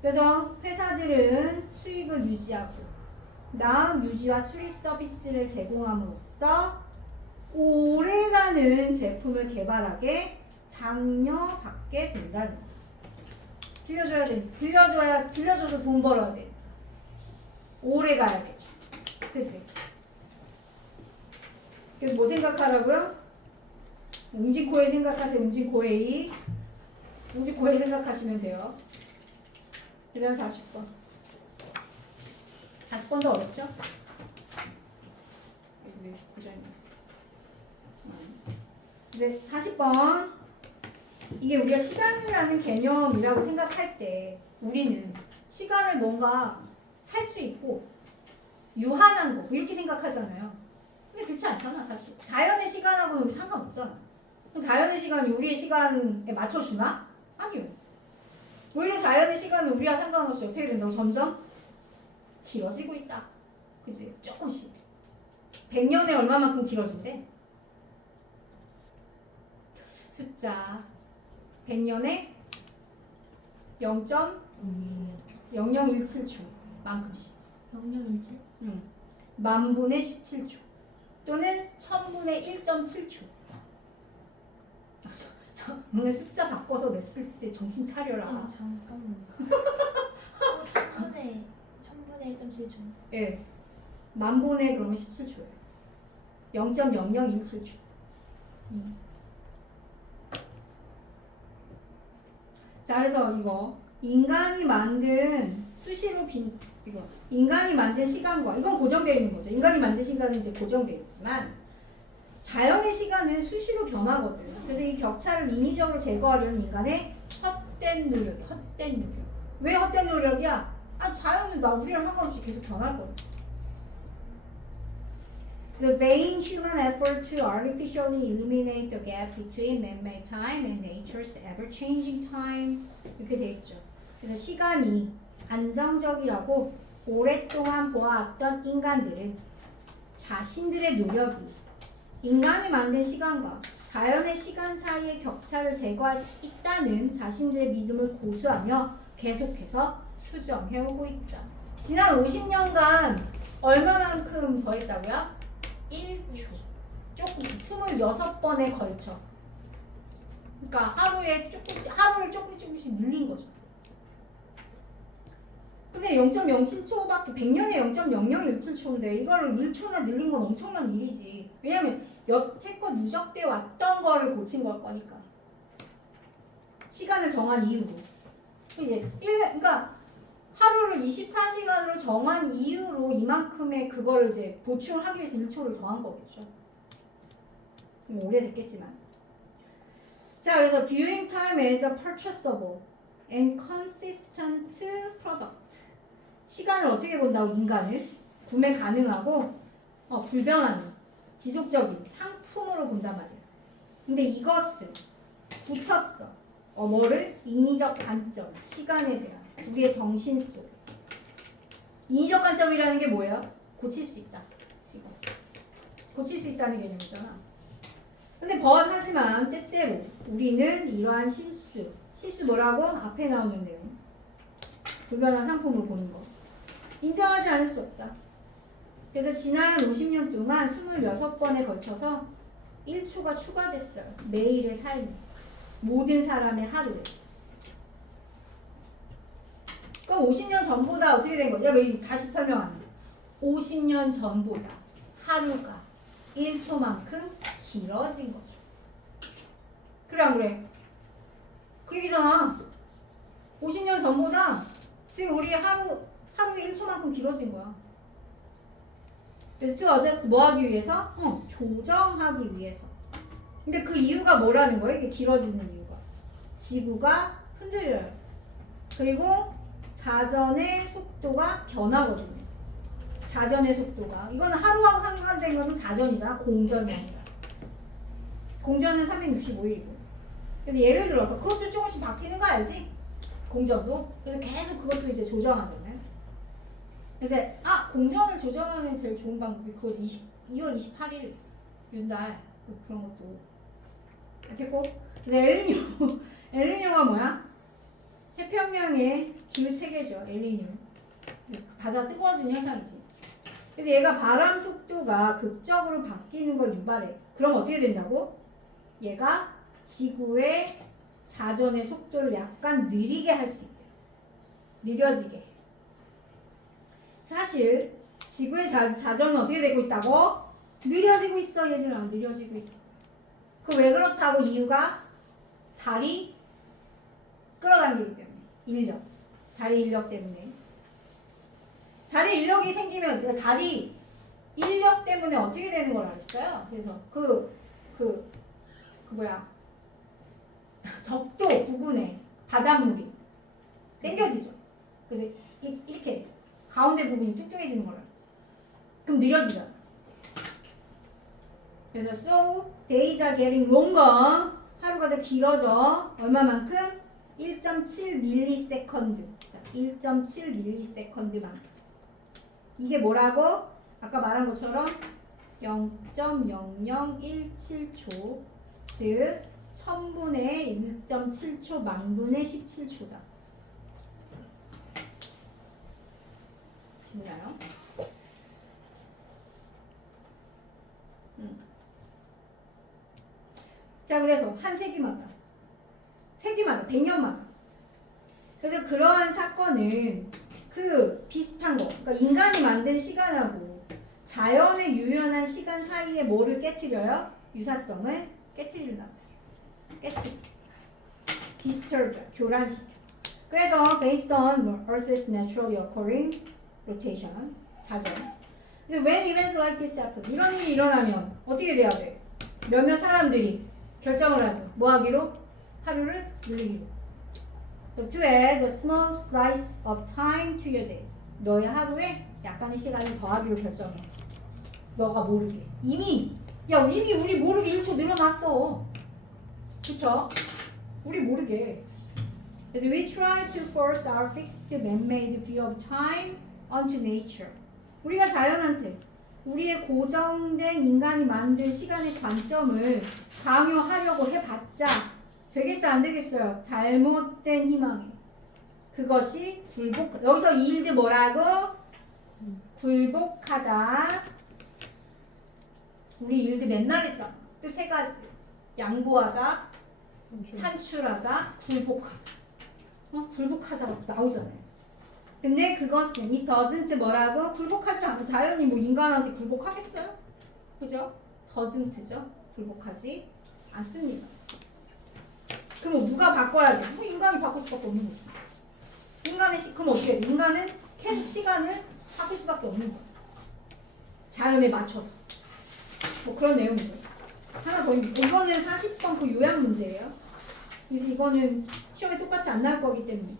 그래서 회사들은 수익을 유지하고 나음 유지와 수리 서비스를 제공함으로써 오래가는 제품을 개발하게 장려받게 된다는 거야. 빌려줘도 돈 벌어야 돼. 오래 가야겠죠. 그치? 그래서 뭐 생각하라고요? 웅진코에 생각하세요. 웅진코에 생각하시면 돼요. 그 다음 40번. 40번 더 어렵죠? 이제 40번. 이게 우리가 시간이라는 개념이라고 생각할 때 우리는 시간을 뭔가 살 수 있고 유한한 거 이렇게 생각하잖아요. 근데 그렇지 않잖아 사실. 자연의 시간하고는 우리 상관없잖아. 그럼 자연의 시간이 우리의 시간에 맞춰주나? 아니요. 오히려 자연의 시간은 우리와 상관없이 어떻게 된다고? 점점 길어지고 있다. 그치? 조금씩. 100년에 얼마만큼 길어진대? 숫자 100년에 0.0017초 만큼씩. 0.017? 응. 만분의 17초 또는 1000분의 1.7초. 너네 숫자 바꿔서 냈을 때 정신 차려라. 잠깐만. 1000분의 1.7초. 예. 만분의 그러면 17초예요. 0.0017초. 자, 그래서 이거 인간이 만든 인간이 만든 시간과 이건 고정되어 있는 거죠. 인간이 만든 시간은 이제 고정되어 있지만 자연의 시간은 수시로 변하거든요. 그래서 이 격차를 인위적으로 제거하려는 인간의 헛된 노력. 왜 헛된 노력이야? 자연은 우리랑 상관없이 계속 변할 거예요. The vain human effort to artificially eliminate the gap between man-made time and nature's ever-changing time 이렇게 돼 있죠. 그래서 시간이 안정적이라고 오랫동안 보아왔던 인간들은 자신들의 노력이 인간이 만든 시간과 자연의 시간 사이의 격차를 제거할 수 있다는 자신들의 믿음을 고수하며 계속해서 수정해오고 있다. 지난 50년간 얼마만큼 더 했다고요? 1초. 조금씩 26번에 걸쳐서. 그러니까 하루를 조금씩 늘린 거죠. 근데 0.07초밖에 100년에 0.0017초인데 이거를 1초나 늘린 건 엄청난 일이지. 왜냐면 여태껏 누적돼 왔던 거를 고친 걸 거니까. 시간을 정한 이후로. 그러니까 하루를 24시간으로 정한 이후로 이만큼의 그거를 이제 보충을 하기 위해서 1초를 더한 거겠죠. 좀 오래됐겠지만. 자, 그래서 viewing time is a purchasable and consistent product. 시간을 어떻게 본다고 인간을? 구매 가능하고 불변하는 지속적인 상품으로 본단 말이야. 근데 이것을 붙였어. 뭐를? 인위적 관점, 시간에 대한 우리의 정신 속에. 인위적 관점이라는 게 뭐예요? 고칠 수 있다. 이거. 고칠 수 있다는 개념이잖아. 근데 하지만 때때로 우리는 이러한 실수 뭐라고? 앞에 나오는 내용. 불변한 상품을 보는 거. 인정하지 않을 수 없다. 그래서 지난 50년 동안 26번에 걸쳐서 1초가 추가됐어요. 매일의 삶에. 모든 사람의 하루에. 그럼 50년 전보다 어떻게 된 거죠? 다시 설명합니다. 50년 전보다 하루가 1초만큼 길어진 거죠. 그래 안 그래? 그 얘기잖아. 50년 전보다 지금 우리 하루에 1초만큼 길어진 거야. 그래서 to adjust 뭐 하기 위해서? 조정하기 위해서. 근데 그 이유가 뭐라는 거예요? 이게 길어지는 이유가. 지구가 흔들려요. 그리고 자전의 속도가 변하거든요. 자전의 속도가. 이거는 하루하고 상관된 거는 자전이잖아. 공전이 아니라. 공전은 365일이고. 그래서 예를 들어서 그것도 조금씩 바뀌는 거 알지? 공전도. 그래서 계속 그것도 이제 조정하잖아요. 그래서 공전을 조정하는 제일 좋은 방법이 그거 2월 28일 윤달 그런 것도 됐고. 그래서 엘니뇨가 뭐야? 태평양의 기후 체계죠. 엘니뇨. 바다가 뜨거워지는 현상이지. 그래서 얘가 바람 속도가 극적으로 바뀌는 걸 유발해. 그럼 어떻게 된다고? 얘가 지구의 자전의 속도를 약간 느리게 할 수 있대. 느려지게. 사실 지구의 자전은 어떻게 되고 있다고? 느려지고 있어. 얘들아, 느려지고 있어. 그 왜 그렇다고? 이유가 달이 끌어당기기 때문에. 인력. 달의 인력 때문에. 달의 인력이 생기면 달이 인력 때문에 어떻게 되는 걸 알았어요? 그래서 적도 부분에 바닷물이 당겨지죠. 그래서 이렇게 가운데 부분이 뚱뚱해지는 걸 알았지. 그럼 느려지잖아. 그래서 so days are getting longer. 하루가 더 길어져. 얼마만큼? 1.7 ms. 자, 1.7 ms만큼. 이게 뭐라고? 아까 말한 것처럼 0.0017초. 즉 1000분의 1.7초 만분의 17초다. 됐나요? 자, 그래서 한 세기마다 100년마다. 그래서 그러한 사건은 그 비슷한 거, 그러니까 인간이 만든 시간하고 자연의 유연한 시간 사이에 뭐를 깨트려요? 유사성을 깨트린다. disturb, 교란시켜. 그래서 based on Earth's naturally occurring rotation, 자전. When events like this happen, 이런 일이 일어나면 어떻게 돼야 돼? 몇몇 사람들이 결정을 하죠. 뭐 하기로? 하루를 늘리기로. To add a small slice of time to your day. 너의 하루에 약간의 시간을 더하기로 결정해. 너가 모르게. 이미 우리 모르게 1초 늘어났어. 그쵸? 우리 모르게. 그래서 we try to force our fixed man-made view of time onto nature. 우리가 자연한테 우리의 고정된 인간이 만든 시간의 관점을 강요하려고 해봤자 되겠어 안 되겠어요? 잘못된 희망에. 그것이 여기서 yield 뭐라고? 굴복하다. 우리 yield 맨날 했잖아. 뜻 세 가지. 양보하다, 산출하다, 굴복하다. 굴복하다 나오잖아요. 근데 그것은 it doesn't 뭐라고? 굴복하지 않아. 자연이 뭐 인간한테 굴복하겠어요? 그죠? doesn't죠. 굴복하지 않습니다. 그럼 누가 바꿔야 돼? 뭐 인간이 바꿀 수밖에 없는 거죠. 그럼 어떻게 돼? 인간은 계속 시간을 바꿀 수밖에 없는 거야. 자연에 맞춰서. 뭐 그런 내용이죠. 하나 더 있는데 이거는 40번 그 요약 문제예요. 그래서 이거는 시험에 똑같이 안 나올 거기 때문에.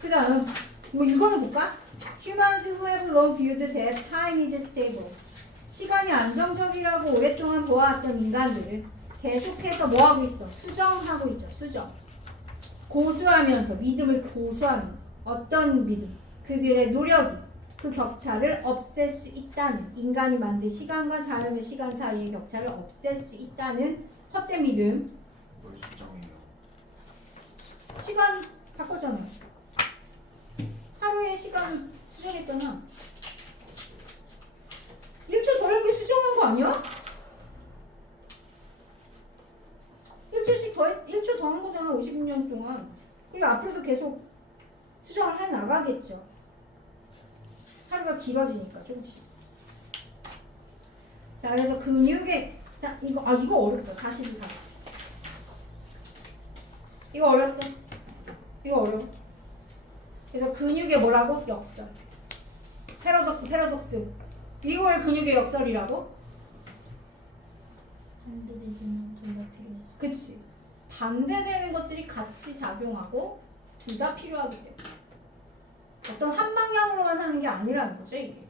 그 다음 뭐 이거는 볼까? Humans who have long viewed that time is stable. 시간이 안정적이라고 오랫동안 보아왔던 인간들을 계속해서 뭐하고 있어? 수정하고 있죠. 수정. 고수하면서 믿음을 고수하면서 어떤 믿음? 그들의 노력이 그 격차를 없앨 수 있다는 인간이 만든 시간과 자연의 시간 사이의 격차를 없앨 수 있다는 헛된 믿음. 뭘 수정해요? 시간 바꿨잖아요. 하루의 시간을 수정했잖아. 1초 더하기 수정한 거 아니야? 1초 더한 거잖아. 56년 동안. 그리고 앞으로도 계속 수정을 해 나가겠죠. 하루가 길어지니까 조금씩. 자, 그래서 근육의 이거 어렵죠. 42, 40. 이거 어렵어. 이거 어려워. 그래서 근육의 뭐라고? 역설. 패러독스. 이거 왜 근육의 역설이라고? 반대되지만 둘 다 필요해서. 그치. 반대되는 것들이 같이 작용하고 둘 다 필요하기 때문에. 어떤 한 방향으로만 하는 게 아니라는 거죠, 이게.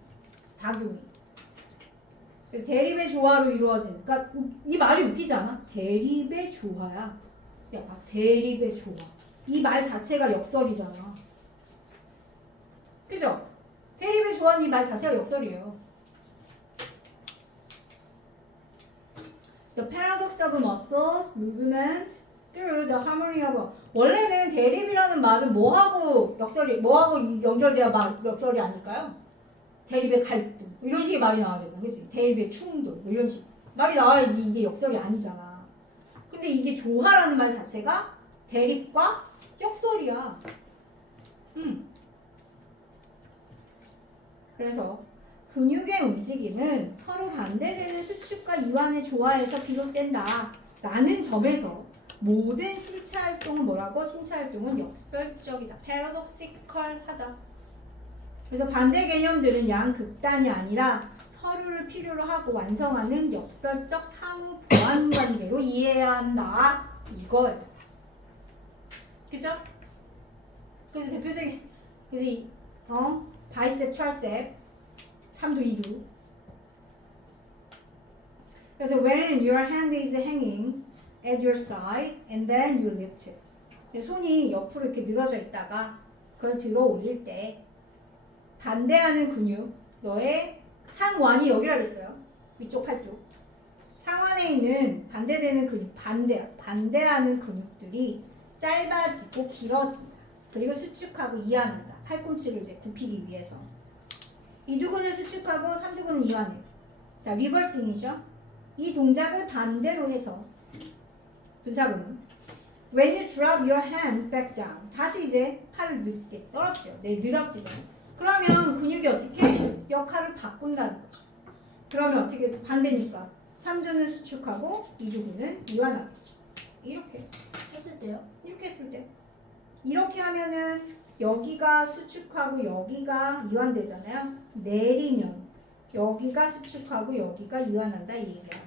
작용이. 그래서 대립의 조화로 이루어진. 그러니까 이 말이 웃기지 않아? 대립의 조화야. 야, 봐. 대립의 조화. 이 말 자체가 역설이잖아. 그죠? 대립의 조화는 이 말 자체가 역설이에요. The paradox of muscles movement through the harmony of 원래는 대립이라는 말은 뭐하고 연결돼야 역설이 아닐까요? 대립의 갈등 이런 식의 말이 나와야 되잖아, 그렇지? 대립의 충돌 뭐 이런 식 말이 나와야지 이게 역설이 아니잖아. 근데 이게 조화라는 말 자체가 대립과 역설이야. 그래서 근육의 움직임은 서로 반대되는 수축과 이완의 조화에서 비롯된다 라는 점에서 모든 신체 활동은 뭐라고? 신체 활동은 역설적이다. 패러독시컬하다. 그래서 반대 개념들은 양극단이 아니라 서로를 필요로 하고 완성하는 역설적 상호 보완 관계로 이해해야 한다. 이거예요. 그죠? 그래서 대표적인 바이셉, 트라이셉 3두 2두. 그래서 when your hand is hanging at your side and then you lift it. 손이 옆으로 이렇게 늘어져 있다가 그걸 들어 올릴 때 반대하는 근육, 너의 상완이 여기라 그랬어요. 위쪽 팔쪽. 상완에 있는 반대되는 근육, 반대하는 근육들이 짧아지고 길어진다. 그리고 수축하고 이완한다. 팔꿈치를 이제 굽히기 위해서. 이두근을 수축하고 삼두근은 이완해요. 자, 리버싱이죠. 이 동작을 반대로 해서 분사구문. When you drop your hand back down. 다시 이제 팔을 늦게 떨어뜨려. 늘어뜨려. 그러면 근육이 어떻게? 역할을 바꾼다는 거죠. 그러면 어떻게 반대니까. 삼두는 수축하고 이두근은 이완하는 거죠. 이렇게 했을 때요? 이렇게 했을 때. 이렇게 하면은 여기가 수축하고 여기가 이완되잖아요. 내리면 여기가 수축하고 여기가 이완한다 이 얘기야.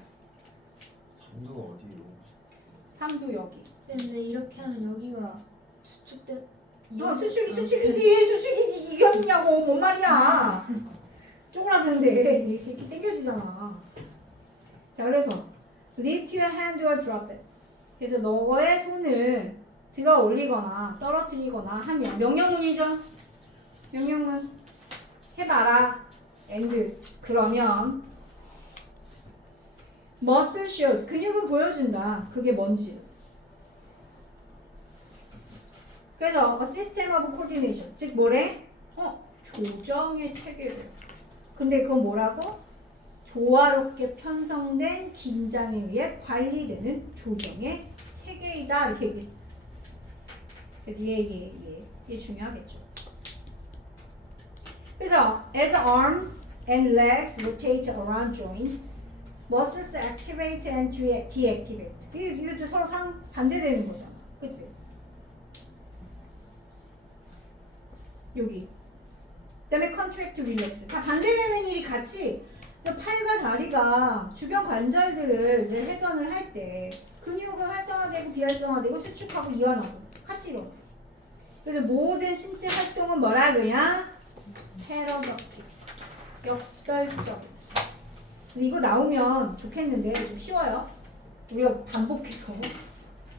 삼두가 어디로? 삼두 여기. 근데 이렇게 하면 여기가 수축돼. 수축이지 이게 없냐고 뭔 말이야. 쪼그라드는데 이렇게 당겨지잖아. 자, 그래서 lift your hand or drop it. 그래서 너의 손을 들어 올리거나 떨어뜨리거나 하면 명령문이죠. 명령문 해봐라. and 그러면 muscle shows 근육은 보여준다. 그게 뭔지. 그래서 a system of coordination 즉 뭐래? 조정의 체계를. 근데 그건 뭐라고? 조화롭게 편성된 긴장에 의해 관리되는 조정의 체계이다 이렇게 얘기했어. 그래서 얘 중요하겠죠. 그래서 as arms and legs rotate around joints, muscles activate and deactivate. 이것도 서로 반대되는 거잖아. 그치? 여기. 그 다음에 contract relax. 다 반대되는 일이 같이 팔과 다리가 주변 관절들을 이제 회전을 할 때 근육은 활성화되고 비활성화되고 수축하고 이완하고 같이 일어나. 그래서 모든 신체 활동은 뭐라고요? 패러독스. 역설적. 이거 나오면 좋겠는데 좀 쉬워요. 우리가 반복해서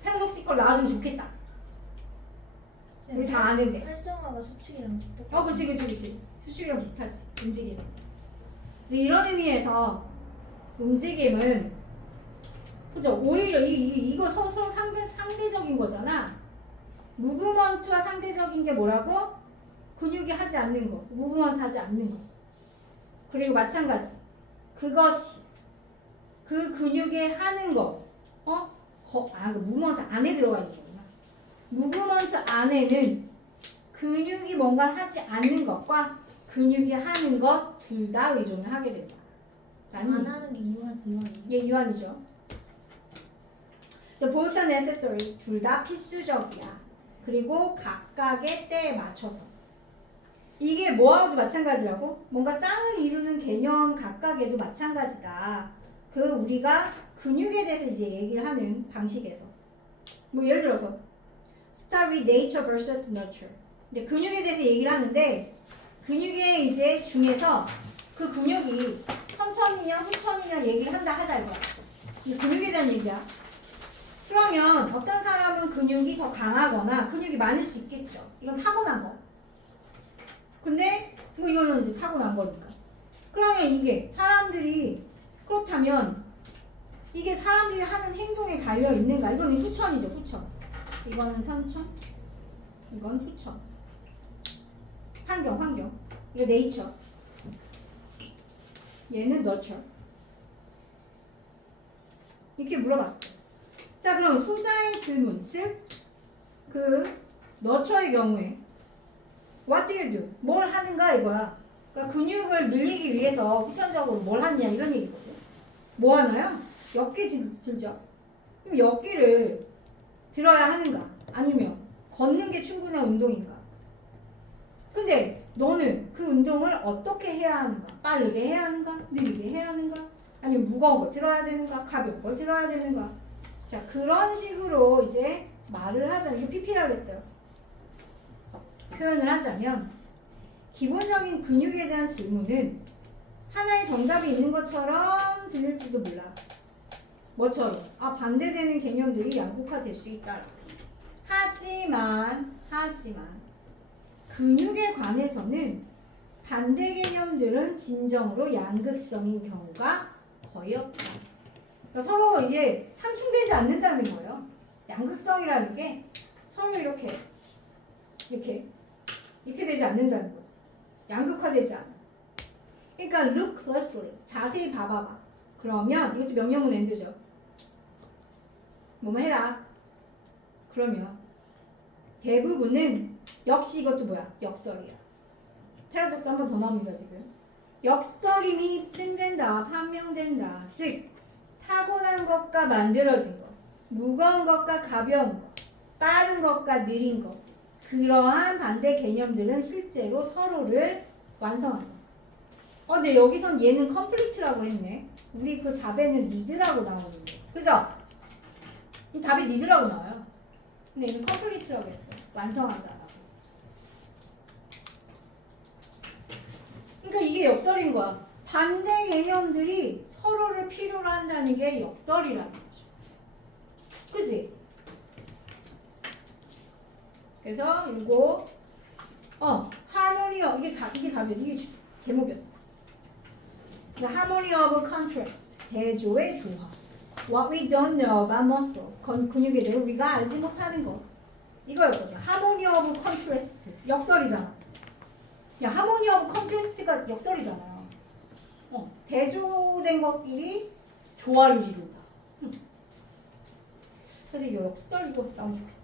패러독시컬 나와주면 좋겠다. 우리 다 아는데. 활성화가 수축이랑 똑같아. 그치. 수축이랑 비슷하지. 움직임. 이런 의미에서 움직임은 그죠? 오히려 이거 서로 상대적인 거잖아. 무브먼트와 상대적인 게 뭐라고? 근육이 하지 않는 거. 무브먼트 하지 않는 거. 그리고 마찬가지. 그것이 그 근육에 하는 거. 그 무브먼트 안에 들어가 있는 거구나. 무브먼트 안에는 근육이 뭔가를 하지 않는 것과 근육이 하는 것 둘 다 의존을 하게 된다. 안 하는 게 이완이에요. 예, 이완이죠. both are necessary. 둘 다 필수적이야. 그리고 각각의 때에 맞춰서. 이게 뭐하고도 마찬가지라고? 뭔가 쌍을 이루는 개념 각각에도 마찬가지다. 우리가 근육에 대해서 이제 얘기를 하는 방식에서. 뭐 예를 들어서 start with nature versus nurture. 근데 근육에 대해서 얘기를 하는데 근육의 이제 중에서 그 근육이 천천히냐 후천이냐 얘기를 한다 하자 이거야. 이 근육에 대한 얘기야. 그러면 어떤 사람은 근육이 더 강하거나 근육이 많을 수 있겠죠. 이건 타고난 거. 근데 뭐 이거는 이제 타고난 거니까. 그러면 이게 사람들이 그렇다면 이게 사람들이 하는 행동에 달려 있는가? 이거는 후천이죠, 후천. 이거는 선천, 이건 후천. 환경. 이거 네이처. 얘는 너처. 이렇게 물어봤어. 자, 그럼 후자의 질문, 즉 너처의 경우에 What do you do? 뭘 하는가 이거야. 그러니까 근육을 늘리기 위해서 후천적으로 뭘 하느냐 이런 얘기거든. 뭐 하나요? 역기 들죠. 그럼 역기를 들어야 하는가? 아니면 걷는 게 충분한 운동인가? 근데 너는 그 운동을 어떻게 해야 하는가? 빠르게 해야 하는가? 느리게 해야 하는가? 아니면 무거운 걸 들어야 되는가? 가벼운 걸 들어야 되는가? 자, 그런 식으로 이제 말을 하자면, 이게 PP라고 했어요. 표현을 하자면 기본적인 근육에 대한 질문은 하나의 정답이 있는 것처럼 들릴지도 몰라. 뭐처럼? 반대되는 개념들이 양극화될 수 있다. 하지만 근육에 관해서는 반대 개념들은 진정으로 양극성인 경우가 거의 없다. 그러니까 서로 이게 상충되지 않는다는 거예요. 양극성이라는 게 서로 이렇게 되지 않는다는 거죠. 양극화되지 않아. 그러니까 look closely. 자세히 봐봐봐. 그러면 이것도 명령문 엔드죠. 뭐뭐 해라. 그러면 대부분은 역시 이것도 뭐야? 역설이야. 패러독스 한 번 더 나옵니다 지금. 역설임이 입증된다, 판명된다. 즉 타고난 것과 만들어진 것, 무거운 것과 가벼운 것, 빠른 것과 느린 것, 그러한 반대 개념들은 실제로 서로를 완성한다. 근데 여기선 얘는 컴플리트라고 했네. 우리 그 답에는 니드라고 나오는데, 그죠? 답이 니드라고 나와요. 근데 얘는 컴플리트라고 했어. 완성한다라고. 그러니까 이게 역설인 거야. 반대 개념들이 서로를 필요로 한다는 게 역설이라는 거죠. 그지? 그래서 이거 하모니어 이게 답이야. 이게 제목이었어. The harmony of contrast. 대조의 조화. What we don't know about muscles. 근육에 대해 우리가 알지 못하는 것. 이거였거든요. harmony of contrast. 역설이잖아. 야, harmony of contrast가 역설이잖아요. 대조된 것끼리 조화를 이룬다. 근데 이 역설 이거 나오면 좋겠다.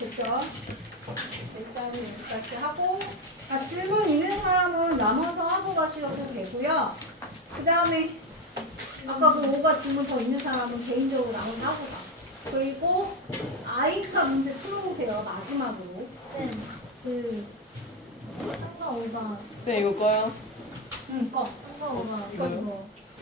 됐죠? 일단은 여기까지 하고 질문 있는 사람은 남아서 하고 가셔도 되고요. 그 다음에 아까 그 5가 질문 더 있는 사람은 개인적으로 나오긴 하고다. 그리고 아이카 문제 풀어보세요. 마지막으로. 네. 그 3과 5가 쌤 이거 꺼요? 응, 꺼. 3과 5가 이거요? 이거.